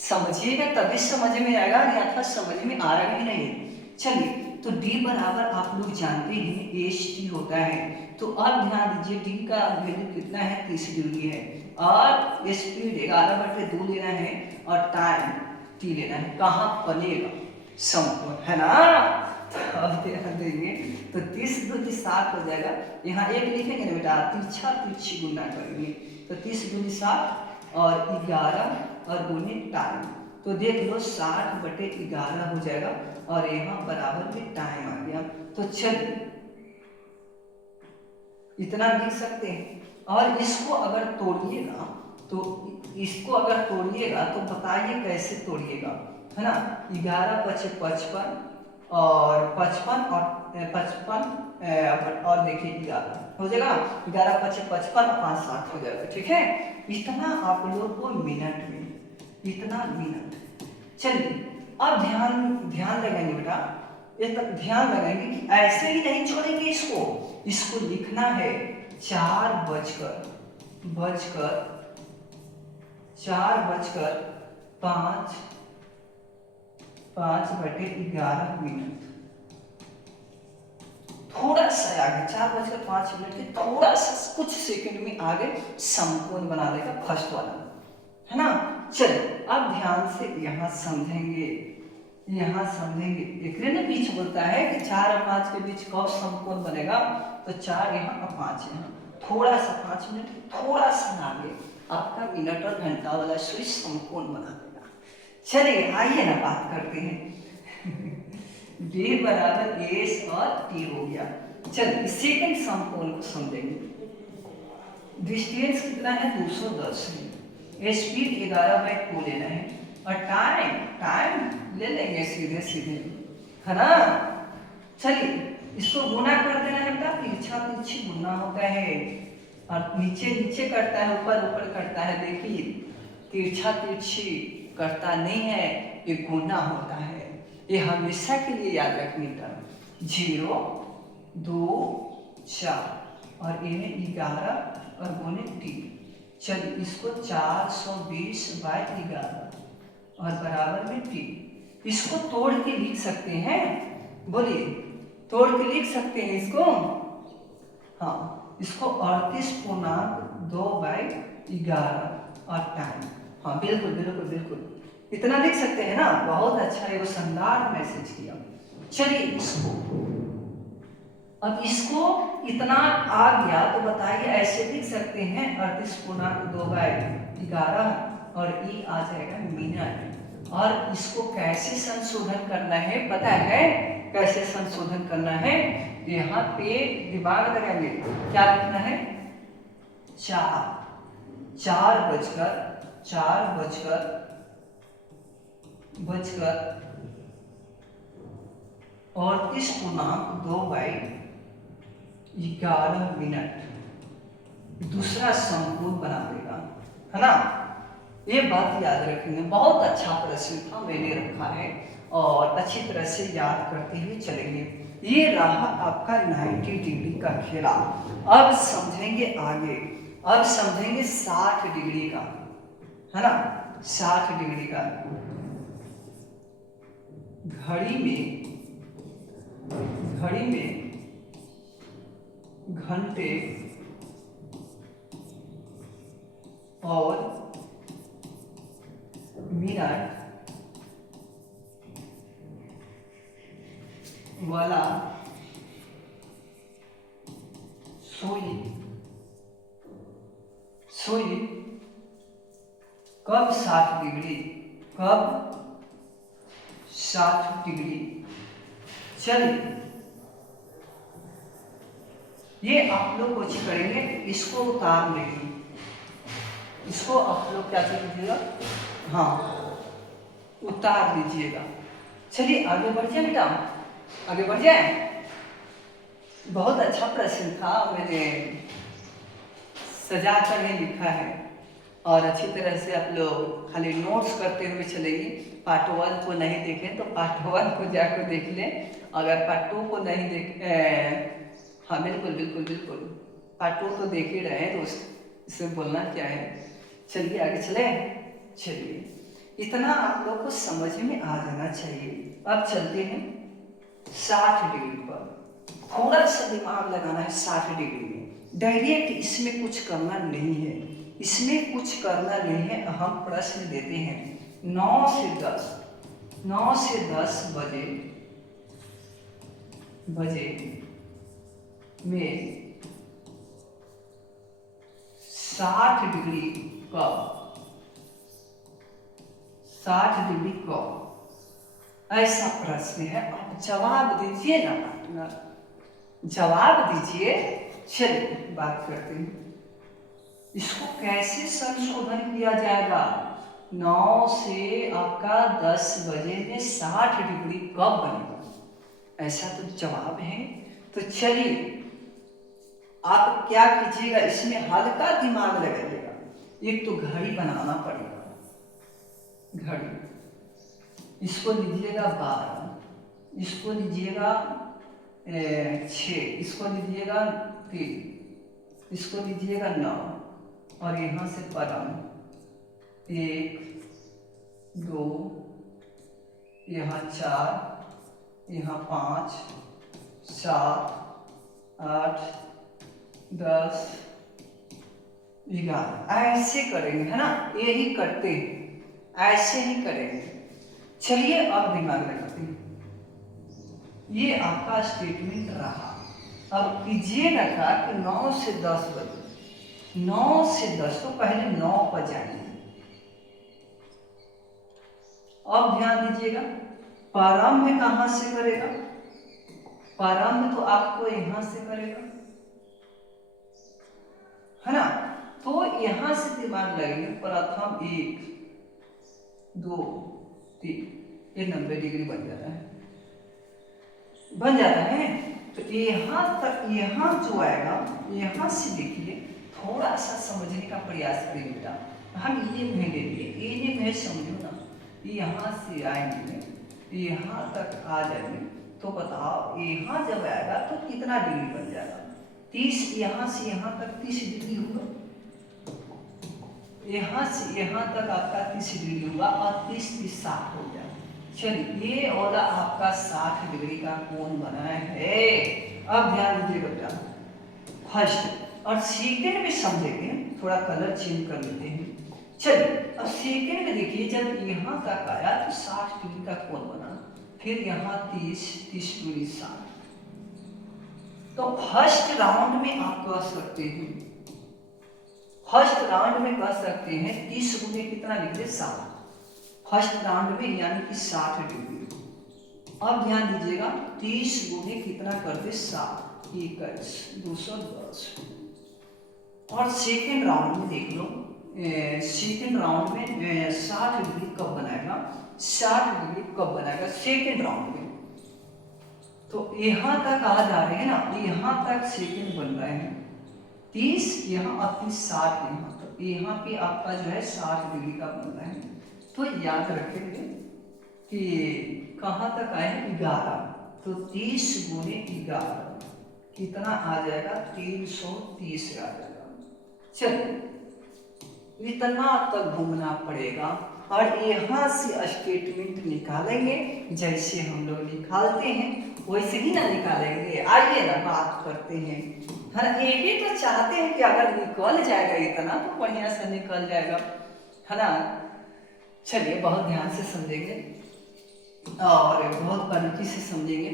समझिएगा तभी समझ में आएगा, या था समझ में आ रहा ही नहीं। चलिए तो D बराबर आप लोग जानते हैं HT होता है। तो अब ध्यान दीजिए D का वैल्यू कितना है, 30 डिग्री है और स्पीड 11/2 लेना है और टाइम T लेना है। कहाँ बनेगा समकोण, है ना। तो अब ध्यान देंगे तो 30 दूनी 60 हो जाएगा। यहाँ एक लिखेंगे ना बेटा, तिरछा तिरछी गुना करेंगे तो 30 दूनी 60 और 11 और गुने टाइम, तो देख लो 60/11 हो जाएगा और यहाँ बराबर में टाइम आ गया। तो चलिए इतना लिख सकते हैं। और इसको अगर तोड़िएगा तो बताइए कैसे तोड़िएगा, है ना। 11×5 = 55 और 55 और 55 और देखिए 11 हो जाएगा। 11×5 = 55 और 5 60 हो जाएगा। ठीक है, इतना आप लोग को मिनट में, इतना मिनट। चलिए अब ध्यान लगाएंगे बेटा, ध्यान लगाएंगे कि ऐसे ही नहीं छोड़ेंगे इसको लिखना है 4:05 मिनट। थोड़ा सा आगे 4:05 के थोड़ा सा कुछ सेकंड में आगे समकोण बना देगा फर्स्ट वाला, है ना। चलिए अब ध्यान से यहाँ समझेंगे, एक ने बीच बोलता है कि 4 और 5 के बीच कब समकोण बनेगा, तो 4 यहाँ और 5 यहाँ, थोड़ा सा 5 मिनट थोड़ा सा आगे आपका मिनट और घंटा वाला स्विच समकोण बना देगा। चलिए आइए ना बात करते हैं। D बराबर S और T हो गया। चलिए सेकंड समकोण को समझेंगे। डिस्टेंस कितना है, 210 है। स्पीड 11/2 लेना है और टाइम ले लेंगे सीधे, है ना। चलिए इसको गुना कर देना है बेटा, तिरछा तिरछी गुना होता है और नीचे करता है, ऊपर करता है। देखिए तिरछा तिरछी करता नहीं है, ये गुना होता है। ये हमेशा के लिए याद रखने का, 0 2 4 और इन्हें 11 और गुने 3। चलिए इसको 420/11 और बराबर में 3। इसको तोड़ के लिख सकते हैं, बोलिए तोड़ के लिख सकते हैं इसको। हाँ, इसको 38.2/11 और टाइम। हाँ बिल्कुल इतना लिख सकते हैं ना। बहुत अच्छा है, वो शानदार मैसेज किया। चलिए अब इसको इतना आ गया तो बताइए ऐसे लिख सकते हैं 38.2/11 और ये आ जाएगा मिनट। और इसको कैसे संशोधन करना है पता है, कैसे संशोधन करना है, यहाँ पे दिमाग लगाएंगे। क्या लिखना है, 4 बजकर 38.2/11 मिनट दूसरा समकोण बना देगा, है ना। ये बात याद रखेंगे। बहुत अच्छा प्रश्न था, मैंने रखा है और अच्छी तरह से याद करते हुए चलेंगे। ये रहा आपका 90 डिग्री का खेला। अब समझेंगे आगे, अब समझेंगे 60 डिग्री का, है ना। 60 डिग्री का घड़ी में घंटे और मिनट वाला सुई कब 60 डिग्री, चलिए ये आप लोग कुछ करेंगे, इसको उतार लेंगे, इसको आप लोग क्या कीजिएगा, हाँ उतार लीजिएगा। चलिए आगे बढ़ जाए बेटा, आगे बढ़ जाए। बहुत अच्छा प्रश्न था, मैंने सजा कर ही लिखा है और अच्छी तरह से आप लोग खाली नोट्स करते हुए चलेंगे। पार्ट 1 को नहीं देखें तो पार्ट 1 को जाकर देख लें, अगर पार्ट 2 को नहीं हाँ बिल्कुल बिल्कुल बिल्कुल, पार्ट 2 तो देख ही रहे हैं दोस्त, इससे बोलना क्या है। चलिए आगे चले, चलिए इतना आप लोग को समझ में आ जाना चाहिए। अब चलते हैं 60 डिग्री पर, थोड़ा सा दिमाग लगाना है 60 डिग्री में। डायरेक्ट इसमें कुछ करना नहीं है, इसमें कुछ करना नहीं है। हम प्रश्न देते हैं 9 से 10, 9 से 10 बजे में 60 डिग्री कब, 60 डिग्री कब, ऐसा प्रश्न है। आप जवाब दीजिए ना पार्टनर, जवाब दीजिए। चलिए बात करते हैं इसको कैसे संशोधन किया जाएगा। 9 से आपका 10 बजे में 60 डिग्री कब बनेगा, ऐसा तो जवाब है। तो चलिए आप क्या कीजिएगा, इसमें हल्का दिमाग लगाइएगा। एक तो घड़ी बनाना पड़ेगा, घड़ी, इसको लीजिएगा 12, इसको लीजिएगा 6, इसको लीजिएगा 3, इसको लीजिएगा 9, और यहाँ से परम 1 2, यहाँ 4, यहाँ 5 7 8 10 11, ऐसे करेंगे है ना, यही करते हैं, ऐसे ही करेंगे। चलिए अब दिमाग लगाते हैं। ये आपका स्टेटमेंट रहा। अब कीजिएगा क्या कि 9 से 10 बजे, 9 से 10 तो पहले 9 पर जाएंगे। अब ध्यान दीजिएगा प्रारंभ कहां से करेगा, प्रारंभ तो आपको यहां से करेगा है ना, तो यहां से दिमाग लगेगा। प्रथम 1 2 3, ये 90 डिग्री बन जाता है, बन जाता है। तो यहां तक, यहां जो आएगा, यहां से देखिए, थोड़ा सा समझने का प्रयास करिए बेटा। हम ये में ले लिए, ये में समझो ना, यहाँ से आएंगे, यहाँ तक आ जाएंगे, तो बताओ यहाँ जब आएगा तो कितना डिग्री बन जाएगा। 30, यहाँ से यहाँ तक 30 डिग्री होगा, यहाँ से यहाँ तक आपका 30 डिग्री होगा, और 30 30 60 हो जाएगा। चलिए ये वाला आपका 60 डिग्री का कोण बना है। अब ध्यान दीजिएगा बेटा, फर्स्ट और सेकेंड में समझेंगे, थोड़ा कलर चेंज कर लेते हैं। चलिए अब सेकेंड में देखिए, जब यहाँ तक आया तो 60 डिग्री का कोण बना, फिर यहाँ 30 30 दूनी 60। तो फर्स्ट राउंड में आप कह सकते हैं, फर्स्ट राउंड में कह सकते हैं 30 गुने कितना लिख दे 60, फर्स्ट राउंड में यानी कि 60 डिग्री। अब ध्यान दीजिएगा 30 गुने कितना कर दे 60, 21 210। और सेकेंड राउंड में देख लो, सेकेंड राउंड में 60 डिग्री कब बनाएगा, 60 डिग्री कब बनाएगा सेकेंड राउंड में। तो यहाँ तक आ जा रहे हैं ना, यहाँ तक सेकेंड बन रहे हैं, 30 यहाँ और 30 60 यहाँ, तो यहाँ पे आपका जो है 60 डिग्री का बन रहा है। तो याद रखेंगे कि कहाँ तक आए 11, तो 30 गुने 11 कितना आ जाएगा 330 आ जाएगा। चलिए इतना तक घूमना पड़ेगा, और यहाँ से स्टेटमेंट निकालेंगे, जैसे हम लोग निकालते हैं वैसे ही ना निकालेंगे। आइए ना बात करते हैं, है यही तो चाहते हैं कि अगर निकल जाएगा इतना तो बढ़िया से निकल जाएगा, है ना। चलिए बहुत ध्यान से समझेंगे और बहुत बारीकी से समझेंगे।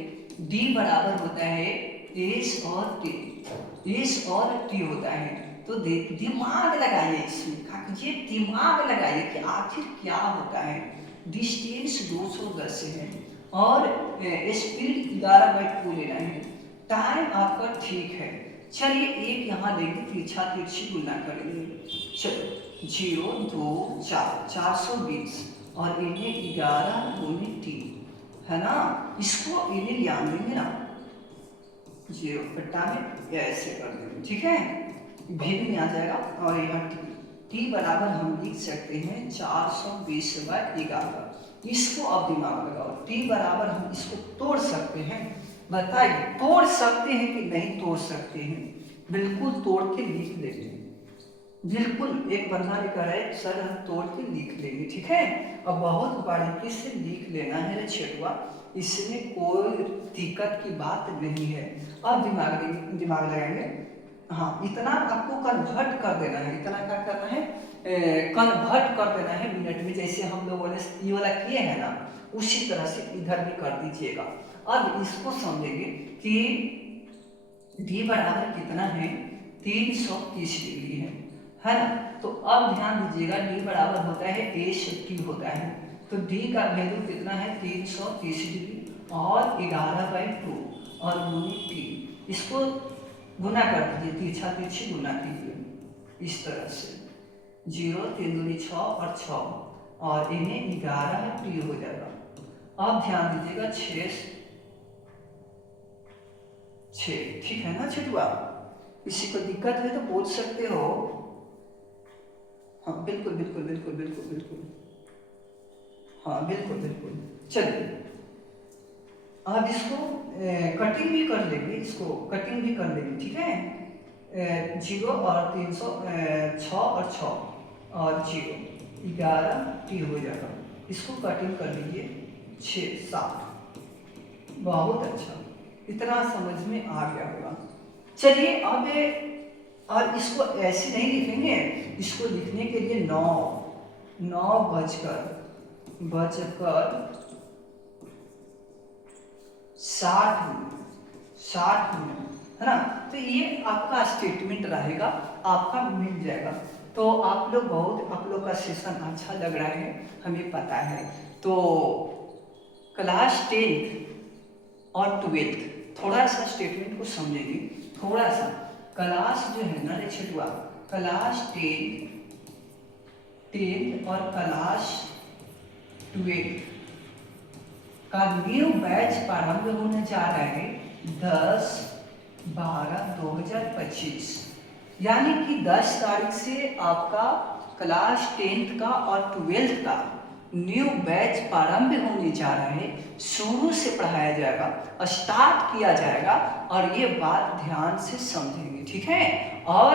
D बराबर होता है एस और टी, एस और टी होता है। तो दिमाग लगाइए इसमें, क्या कीजिए दिमाग लगाइए कि आखिर क्या होता है। डिस्टेंस 210 है और स्पीड 11/2 लेना है, टाइम आपका ठीक है। चलिए एक यहाँ लेंगे, तिरछा तिरछी गुना करेंगे। चलो 0 2 4 420 और इन्हें 11 दूनी 3 है ना। इसको इन्हें ध्यान देंगे ना, 0 पट्टा में ऐसे कर देंगे, ठीक है। भी आ जाएगा और यहाँ टी बराबर हम लिख सकते हैं 420/11। इसको अब दिमाग लगाओ, टी बराबर हम इसको तोड़ सकते हैं, बताइए तोड़ सकते हैं कि नहीं तोड़ सकते हैं। बिल्कुल तोड़ के लिख लेंगे, बिल्कुल एक बंदा ने कहा है सर हम तोड़ के लिख लेंगे, ठीक है। अब बहुत बारीकी से लिख लेना है छेड़ुआ, इसमें कोई दिक्कत की बात नहीं है। अब दिमाग लगाएंगे। हाँ, इतना आपको कन्वर्ट कर देना है, इतना क्या करना है, कन्वर्ट कर देना है मिनट में। जैसे हम लोगों ने ये वाला किए हैं ना, उसी तरह से इधर भी कर दीजिएगा। अब इसको समझेंगे कि डी बराबर कितना है, 330 डिग्री है ना। तो अब ध्यान दीजिएगा डी बराबर होता है ए से टी होता है, तो डी का वैल्यू कितना है 330 डिग्री और 11/2 और गुनी टी, इसको गुना कर दीजिए, तिरछा तिरछी गुना कीजिए इस तरह से, 0 3 दूनी 6 और 6 और इन्हें 11 टी हो जाएगा। अब ध्यान दीजिएगा 6, ठीक है ना छुटुआ। किसी को दिक्कत है तो पूछ सकते हो। हाँ बिल्कुल बिल्कुल बिल्कुल बिल्कुल बिल्कुल, हाँ बिल्कुल बिल्कुल। चलिए अब इसको कटिंग भी कर लेंगे, इसको कटिंग भी कर लेंगे, ठीक है। 0 और 306 और 6 और 0 11 टी हो जाएगा। इसको कटिंग कर लीजिए 6 7, बहुत अच्छा, इतना समझ में आ गया होगा। चलिए अब और इसको ऐसे नहीं लिखेंगे, इसको लिखने के लिए 9 बजकर 60 मिनट है ना। तो ये आपका स्टेटमेंट रहेगा, आपका मिल जाएगा। तो आप लोग का सेशन अच्छा लग रहा है, हमें पता है। तो क्लास 10th और 12th थोड़ा सा स्टेटमेंट को समझेंगे, थोड़ा सा। क्लास जो है ना छुआ, क्लास 10th और क्लास 12th का न्यू बैच प्रारंभ होने जा रहा है 10/12/2025, यानी कि 10 तारीख से आपका क्लास 10th का और 12th का न्यू बैच प्रारंभ होने जा रहा है। शुरू से पढ़ाया जाएगा, स्टार्ट किया जाएगा, और ये बात ध्यान से समझेंगे, ठीक है। और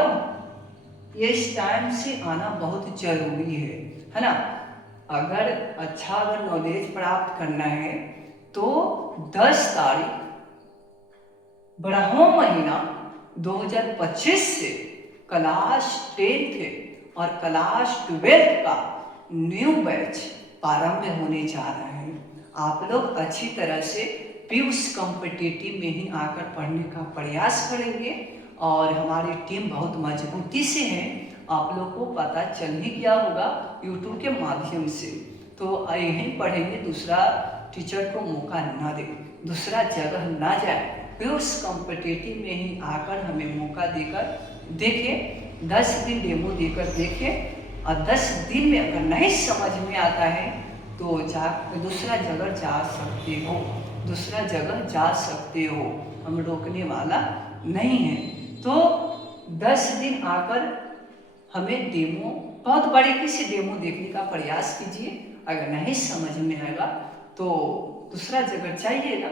ये इस टाइम से आना बहुत जरूरी है ना। अगर नॉलेज प्राप्त करना है तो 10 तारीख 12वां महीना 2025 से क्लास 10th और क्लास 12th का न्यू बैच प्रारंभ होने जा रहा है। आप लोग अच्छी तरह से पीयूष कॉम्पिटिटिव में ही आकर पढ़ने का प्रयास करेंगे, और हमारी टीम बहुत मजबूती से है, आप लोग को पता चल ही गया होगा यूट्यूब के माध्यम से। तो यहीं पढ़ेंगे, दूसरा टीचर को मौका ना दे, दूसरा जगह ना जाए, पीयूष कॉम्पिटिटिव में ही आकर हमें मौका देकर देखें, 10 दिन डेमो देकर देखें, और 10 दिन में अगर नहीं समझ में आता है तो दूसरा जगह जा सकते हो, दूसरा जगह जा सकते हो, हम रोकने वाला नहीं है। तो 10 दिन आकर हमें डेमो, बहुत बारीकी से डेमो देखने का प्रयास कीजिए। अगर नहीं समझ में आएगा तो दूसरा जगह चाहिएगा,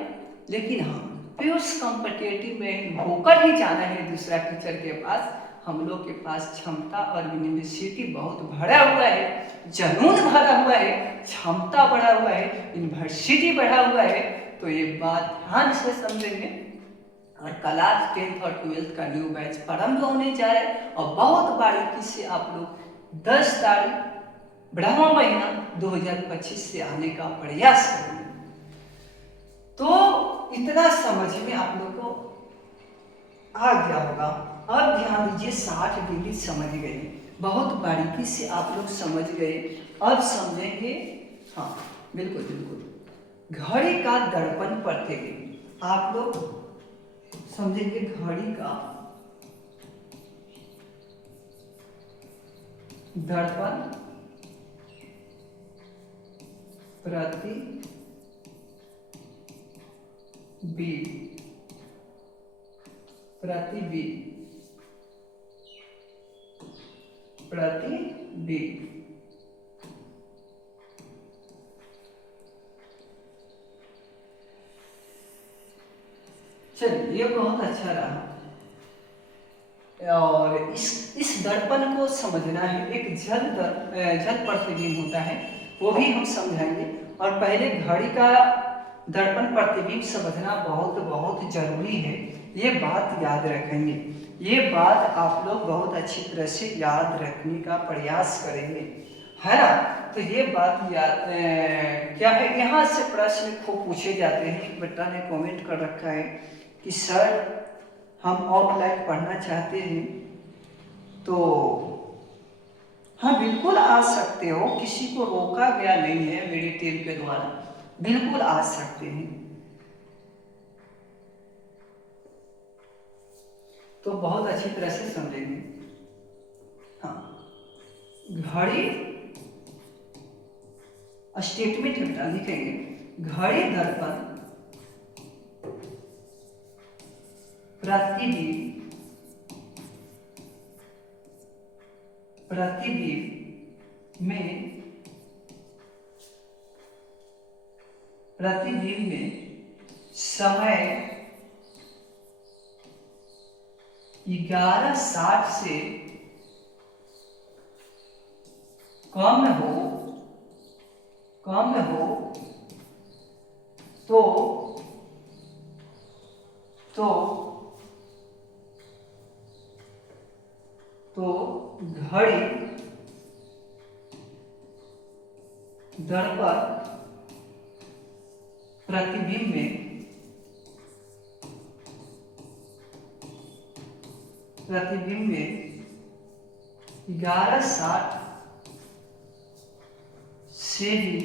लेकिन हाँ पीयूष कॉम्पिटिटिव में होकर ही जाना है दूसरा टीचर के पास। हम लोग के पास क्षमता और यूनिवर्सिटी बहुत भरा हुआ है, जुनून भरा हुआ है, क्षमता बढ़ा हुआ है, यूनिवर्सिटी बढ़ा हुआ है। तो ये बात ध्यान से समझेंगे। और क्लास 10th और 12th का न्यू बैच प्रारंभ होने जा रहा है, और बहुत बारीकी से आप लोग 10 तारीख 12वां महीना 2025 से आने का प्रयास करेंगे। तो इतना समझ में आप लोग को आ गया होगा। अब ध्यान दीजिए, 60 डिग्री समझ गए, बहुत बारीकी से आप लोग समझ गए। अब समझेंगे, हाँ बिल्कुल बिल्कुल, घड़ी का दर्पण पढ़ते हुए आप लोग समझेंगे घड़ी का दर्पण प्रतिबिंब चलिए ये बहुत अच्छा रहा। और इस दर्पण को समझना है, एक जल प्रतिबिंब होता है, वो भी हम समझाएंगे। और पहले घड़ी का दर्पण प्रतिबिंब समझना बहुत बहुत जरूरी है, ये बात याद रखेंगे। ये बात आप लोग बहुत अच्छी तरह से याद रखने का प्रयास करेंगे, है ना। तो ये बात याद क्या है, यहाँ से प्रश्न खूब पूछे जाते हैं। एक बेटा ने कमेंट कर रखा है कि सर हम ऑफलाइन पढ़ना चाहते हैं, तो हाँ बिल्कुल आ सकते हो, किसी को रोका गया नहीं है मेरी टीम के द्वारा, बिल्कुल आ सकते हैं। तो बहुत अच्छी तरह से समझेंगे। हाँ, घड़ी स्टेटमेंट लिखेंगे, घड़ी दर्पण प्रतिबिंब में समय 11:60 से कम हो तो घड़ी दर्पण प्रतिबिंब में 11:60 से ही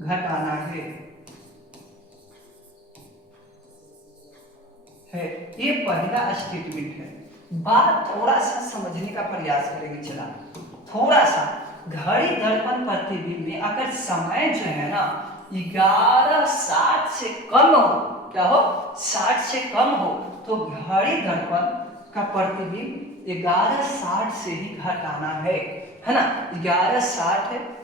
घटाना है। ये पहला स्टेटमेंट है। बात थोड़ा सा समझने का प्रयास करेंगे। चला थोड़ा सा, घड़ी दर्पण प्रतिबिंब में अगर समय जो है ना 11:60 से कम हो, क्या हो 60 से कम हो, तो घड़ी दर्पण का प्रतिबिंब 11:60 से ही घटाना है ना। 11:60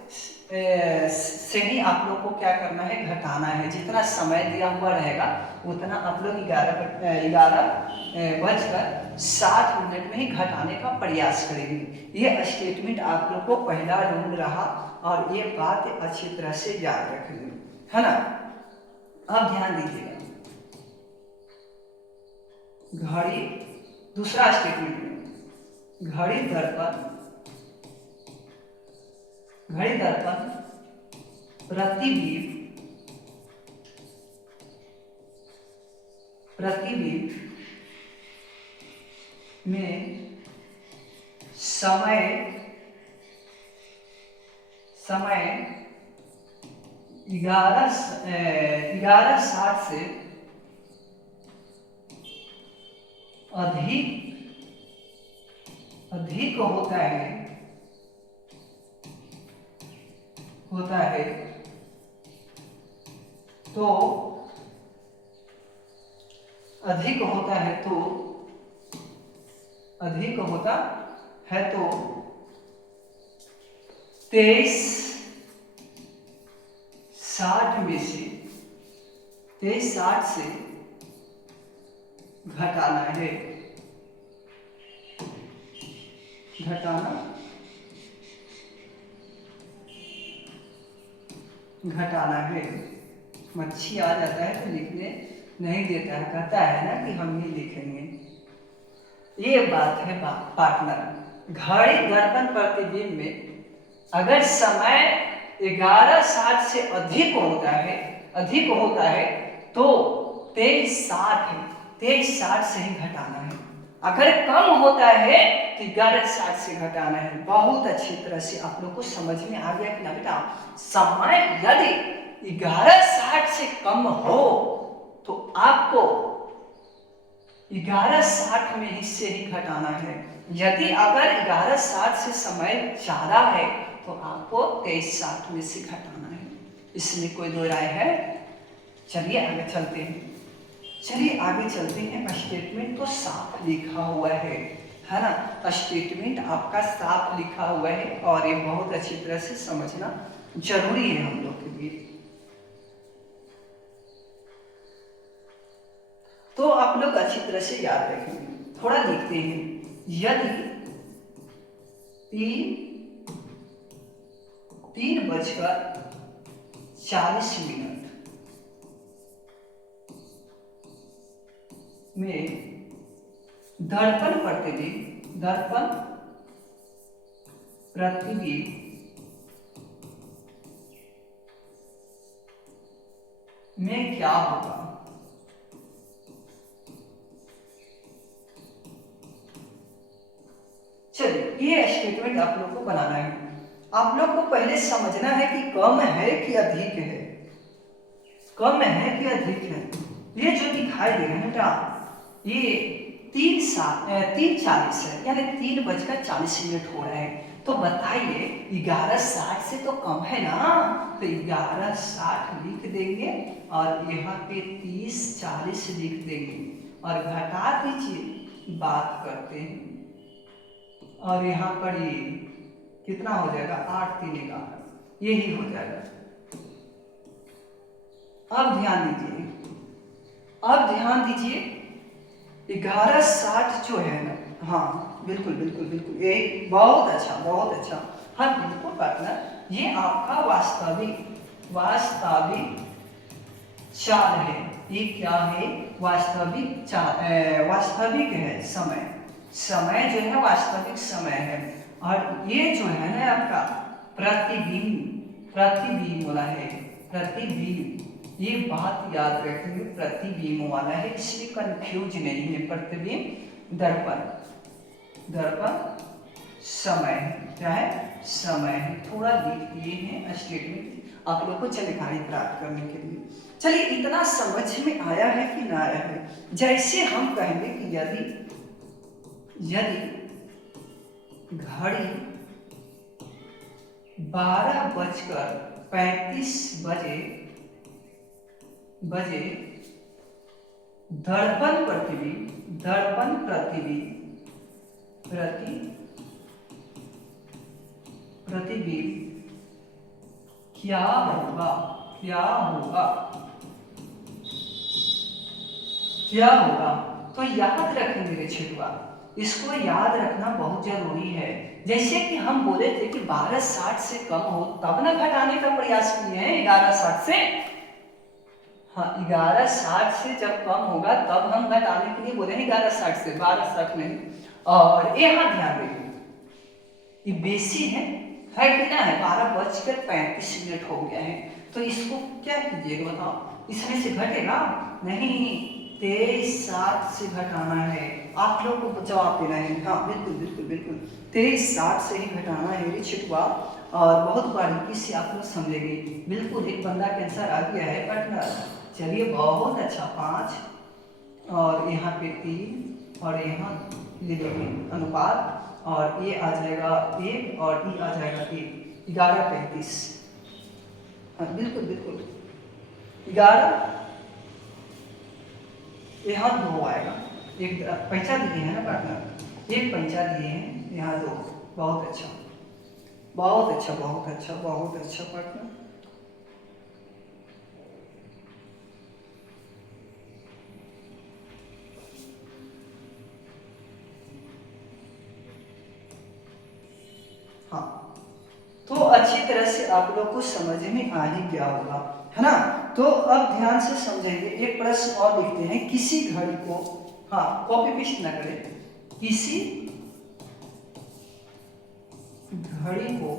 से ही आप लोग को क्या करना है, घटाना है। जितना समय दिया हुआ रहेगा उतना आप लोग 11:60 में ही घटाने का प्रयास करेंगे। ये स्टेटमेंट आप लोग को पहला रूल रहा, और ये बात अच्छी तरह से याद रखेंगे, है ना। अब ध्यान दीजिएगा, घड़ी दूसरा स्टेटमेंट में घड़ी दर्पण प्रतिबिंब में समय 11:60 से अधिक होता है तो अधिक होता है तो 23:60 में से 23:60 से घटाना है। मच्छी आ जाता है तो लिखने नहीं देता है, कहता है ना कि हम ही लिखेंगे। ये बात है पार्टनर। घड़ी दर्पण प्रतिबिंब में अगर समय 11:60 से अधिक होता है तो 23:60 से ही घटाना है। अगर कम होता है तो 11:60 से घटाना है। बहुत अच्छी तरह से आप लोग को समझ में आ गया कि ना बेटा, समय यदि 11:60 से कम हो तो आपको 11:60 में से ही घटाना है। यदि अगर 11:60 से समय ज़्यादा है तो आपको 23:60 में से घटाना है। इसमें कोई दो राय है? चलिए आगे चलते हैं। स्टेटमेंट तो साफ लिखा हुआ है ना? स्टेटमेंट आपका साफ लिखा हुआ है और ये बहुत अच्छी तरह से समझना जरूरी है हम लोग के लिए। तो आप लोग अच्छी तरह से याद रखेंगे। थोड़ा लिखते हैं। यदि 3:40 में दर्पण प्रतिबिंब में क्या होगा? चलिए ये स्टेटमेंट आप लोग को बनाना है। आप लोग को पहले समझना है कि कम है कि अधिक है। कम है कि अधिक है? ये जो दिखाई दे रहा है बेटा, ये 3:40 है, यानी 3:40 हो रहा है। तो बताइए 11:60 से तो कम है ना, तो 11:60 लिख देंगे और यहाँ पे 30:40 लिख देंगे और घटा दीजिए, बात करते हैं। और यहाँ पर ये कितना हो जाएगा? 8 3 11, यही हो जाएगा। अब ध्यान दीजिए 11:60 जो है ना, हाँ बिल्कुल बिल्कुल बिल्कुल, ये बहुत अच्छा। हाँ बिल्कुल पार्टनर, ये आपका वास्तविक चाल है। ये क्या है? वास्तविक है समय जो है वास्तविक समय है। और ये जो है ना आपका प्रतिबिंब वाला है। ये बात याद रखेंगे, प्रतिबिंब वाला है, इसलिए कंफ्यूज नहीं है। प्रतिबिंब दर्पण समय क्या है? समय है। थोड़ा लिख दिए हैं स्टेटमेंट आप लोग को जानकारी प्राप्त करने के लिए। चलिए इतना समझ में आया है कि ना आया है? जैसे हम कहेंगे कि यदि घड़ी 12:35 बजे दर्पण प्रतिबिंब क्या होगा? तो याद रखें मेरे छिटवा, इसको याद रखना बहुत जरूरी है। जैसे कि हम बोले थे कि 12:60 से कम हो तब ना घटाने का प्रयास किए हैं 11:60 से। हाँ 11:60 से जब कम होगा तब हम घटाने के लिए बोले हैं 11:60 से, 12:60 नहीं। और यहाँ ध्यान देंगे ये बेसी है कि ना है? 12:35 हो गया है, तो इसको क्या कीजिएगा बताओ? इसमें से घटेगा नहीं, 23:60 से घटाना है। आप लोग को जवाब देना है। हाँ बिल्कुल 23:60 से ही घटाना है मेरी छिटवा, और बहुत बारीकी से आप लोग समझेंगे। बिल्कुल एक बंदा के आंसर आ गया है पार्टनर। चलिए बहुत अच्छा, 5 और यहाँ पे 3 और यहाँ ले लेंगे अनुपात, और ये आ जाएगा 1 और ये आ जाएगा 1, 11:35। हाँ बिल्कुल 11, यहाँ 2 आएगा। एक पैंचा दिए हैं ना पार्टनर, एक पैंचा दिए हैं, यहाँ 2। बहुत अच्छा पार्टनर। हाँ तो अच्छी तरह से आप लोग को समझ में आ ही गया होगा, है ना? तो अब ध्यान से समझेंगे। एक प्रश्न और लिखते हैं। किसी घड़ी को, हाँ कॉपी पेस्ट ना करें, किसी घड़ी को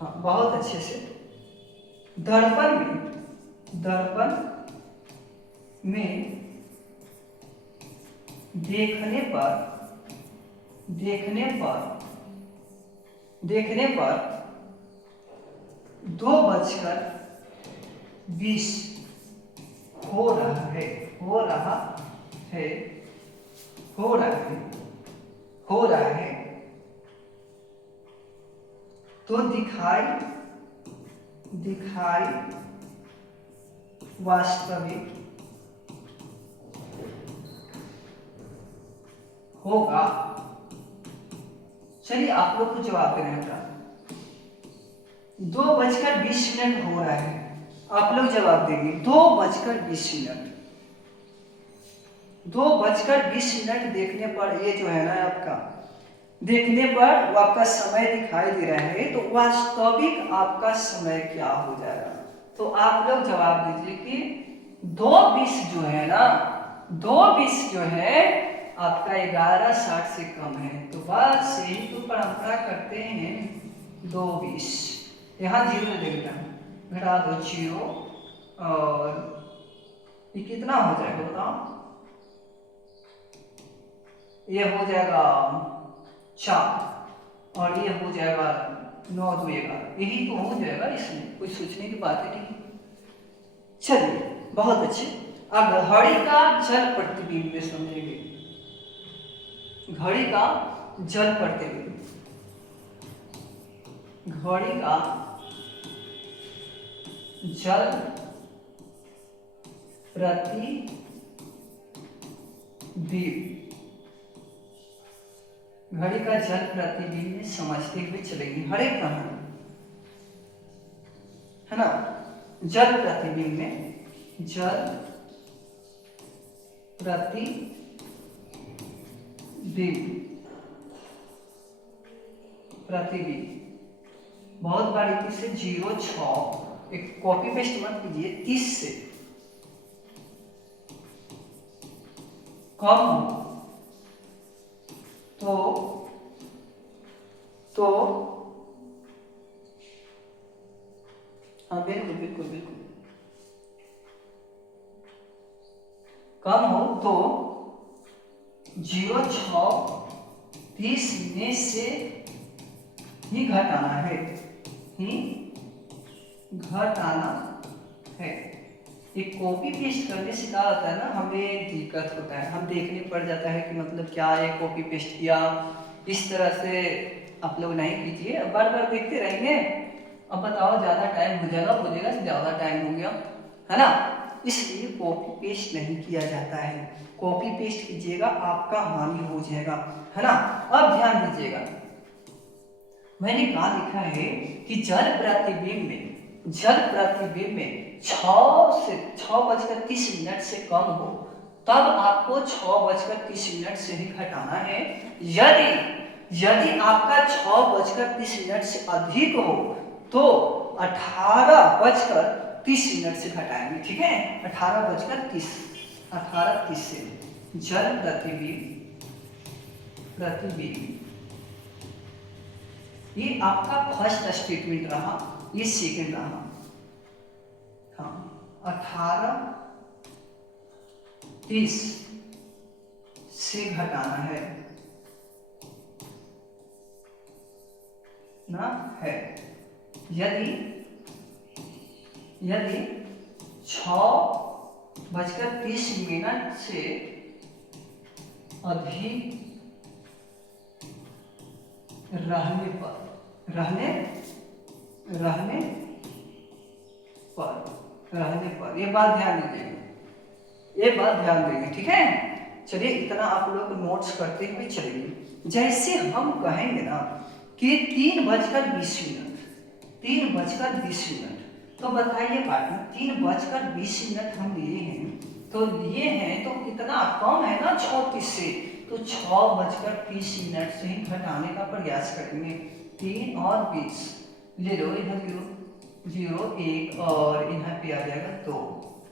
हाँ बहुत अच्छे से दर्पण में देखने पर देखने पर 2:20 हो रहा है, हो रहा है, हो रहा है, हो रहा है, तो दिखाई वास्तविक होगा। चलिए आप लोग को जवाब देना है। 2:20 हो रहा है, आप लोग जवाब देंगे 2:20। 2:20 देखने पर ये जो है ना आपका, देखने पर वो आपका समय दिखाई दे रहा है, तो वास्तविक आपका समय क्या हो जाएगा? तो आप लोग जवाब दीजिए कि 2:20 जो है ना, 2:20 जो है आपका 11:60 से कम है। तो बस यही तो परंपरा करते हैं, 2:20। यहाँ 0 दे बेटा, घटा दो 0, और ये कितना हो जाएगा बताओ? ये हो जाएगा 4, और ये हो जाएगा 9 2 11। यही तो हो जाएगा, इसमें कुछ सोचने की बात है नहीं। चलिए बहुत अच्छे। अब घड़ी का जल प्रतिबिंब में समझेंगे, घड़ी का जल प्रतिबिंब, घड़ी का जल प्रतिबिंब, घड़ी का जल प्रतिबिंब में समझते हुए चलेंगे हर एक कहानी, है ना। जल प्रतिबिंब में, जल प्रतिबिंब बहुत बारीकी से 0.6, एक कॉपी पेस्ट मत कीजिए, 30 से कम तो हाँ बिल्कुल बिल्कुल बिल्कुल, कम हो तो 0.6 में से ही घटाना है, ही घटाना है। एक कॉपी पेस्ट करने से क्या होता है ना, हमें दिक्कत होता है, हम देखने पड़ जाता है कि मतलब क्या ये कॉपी पेस्ट किया, इस तरह से आप लोग नहीं कीजिए। बार बार देखते रहेंगे, अब बताओ ज़्यादा टाइम हो जाएगा, बोलेगा ज़्यादा टाइम हो गया, है ना। इसलिए कॉपी पेस्ट नहीं किया जाता है, कॉपी पेस्ट कीजिएगा आपका हानि हो जाएगा, है ना। अब ध्यान दीजिएगा, मैंने कहा लिखा है कि जल प्रतिबिंब में 6:30 से कम हो, तब आपको 6:30 से ही घटाना है। यदि आपका 6:30 से अधिक हो तो 18:30 से घटाएंगे, ठीक है। 18:30 से जल प्रतिबिंब ये आपका फर्स्ट स्टेटमेंट रहा, ये सेकंड रहा। हाँ 18:30 से घटाना है ना है। यदि 6:30 से अधिक रहने पर ये बात ध्यान देंगे, ठीक है। चलिए इतना आप लोग नोट्स करते हुए चलेंगे। जैसे हम कहेंगे ना कि 3:20, तो बताइए पार्टनर 3:20 हम लिए हैं तो कितना कम है ना 34 से, तो 6:30 से ही घटाने का प्रयास करेंगे। 3 और 20 ले लो, इधर 0 1 और यहाँ पे आ जाएगा 2।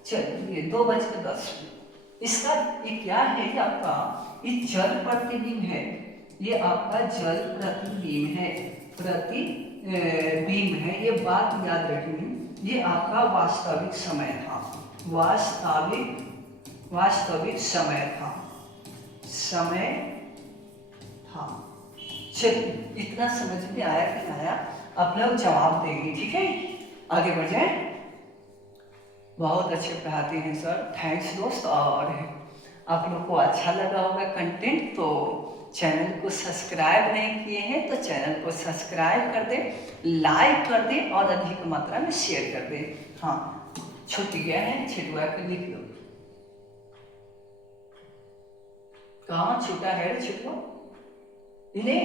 चलिए 2:10। इसका ये क्या है कि आपका ये जल प्रतिबिंब है, ये आपका जल प्रतिबिंब है, ये बात याद रखनी। ये आपका वास्तविक समय था, वास्तविक समय था। चलिए, इतना समझ में आया कि नहीं आया, आप लोग जवाब देंगे, ठीक है। आगे बढ़ जाए। बहुत अच्छे पढ़ाते हैं सर, थैंक्स दोस्त। और आप लोग को अच्छा लगा होगा कंटेंट, तो चैनल को सब्सक्राइब नहीं किए हैं तो चैनल को सब्सक्राइब कर दें, लाइक कर दें और अधिक मात्रा में शेयर कर दें। हाँ, छूट गया है, छिटवा के लिख लो। कहाँ छूटा है छिटवा? इन्हें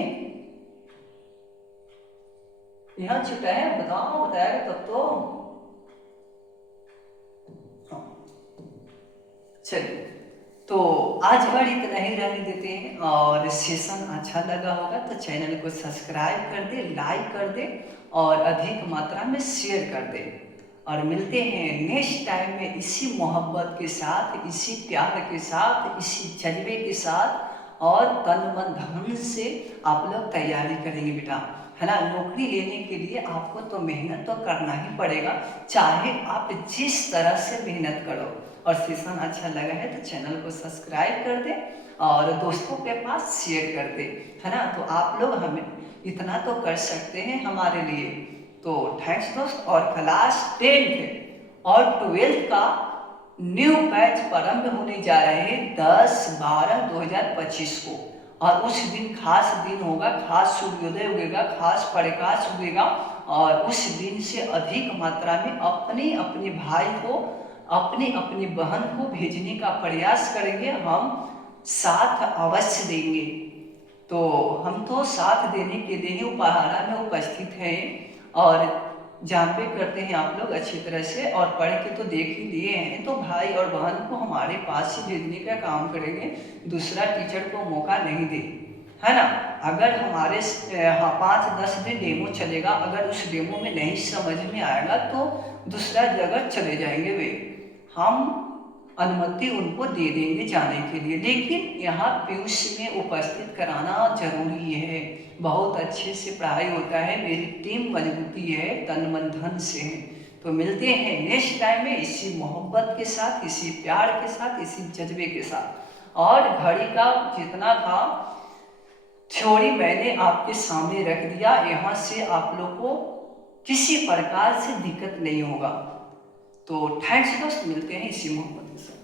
यहाँ छूटा है, बताओ, बताएगा तब तो। चलिए, तो आज बार इतना ही रहने देते हैं, और सेशन अच्छा लगा होगा तो चैनल को सब्सक्राइब कर दे, लाइक कर दे और अधिक मात्रा में शेयर कर दे। और मिलते हैं नेक्स्ट टाइम में इसी मोहब्बत के साथ, इसी प्यार के साथ, इसी जज्बे के साथ, और तन मन धन से आप लोग तैयारी करेंगे बेटा, है ना। नौकरी लेने के लिए आपको तो मेहनत तो करना ही पड़ेगा, चाहे आप जिस तरह से मेहनत करो। और सेशन अच्छा लगा है तो चैनल को सब्सक्राइब कर दे और दोस्तों के पास शेयर कर दे, है ना। तो आप लोग हमें इतना तो कर सकते हैं हमारे लिए। तो थैंक्स दोस्त। और क्लास 10th और 12th का न्यू बैच प्रारंभ होने जा रहे हैं 10/12/2025 को, और उस दिन खास दिन होगा, खास सूर्योदय उगेगा, खास प्रकाश उगेगा, और उस दिन से अधिक मात्रा में अपने अपने भाई को, अपनी अपनी बहन को भेजने का प्रयास करेंगे। हम साथ अवश्य देंगे। तो हम तो साथ देने के लिए ही उपहारा में उपस्थित हैं, और जानबे करते हैं आप लोग अच्छी तरह से, और पढ़ के तो देख ही लिए हैं। तो भाई और बहन को हमारे पास ही भेजने का काम करेंगे, दूसरा टीचर को मौका नहीं दे, है ना। अगर हमारे 5-10 दिन डेमो चलेगा, अगर उस डेमो में नहीं समझ में आएगा तो दूसरा जगह चले जाएंगे वे, हम अनुमति उनको दे देंगे जाने के लिए। लेकिन यहाँ पीयूष में उपस्थित कराना जरूरी है, बहुत अच्छे से पढ़ाई होता है, मेरी टीम मजबूती है, तन मन धन से है। तो मिलते हैं नेक्स्ट टाइम में इसी मोहब्बत के साथ, इसी प्यार के साथ, इसी जज्बे के साथ। और घड़ी का जितना था थ्योरी मैंने आपके सामने रख दिया, यहाँ से आप लोग को किसी प्रकार से दिक्कत नहीं होगा। तो थैंक्स दोस्त, मिलते हैं इसी मोहब्बत के साथ।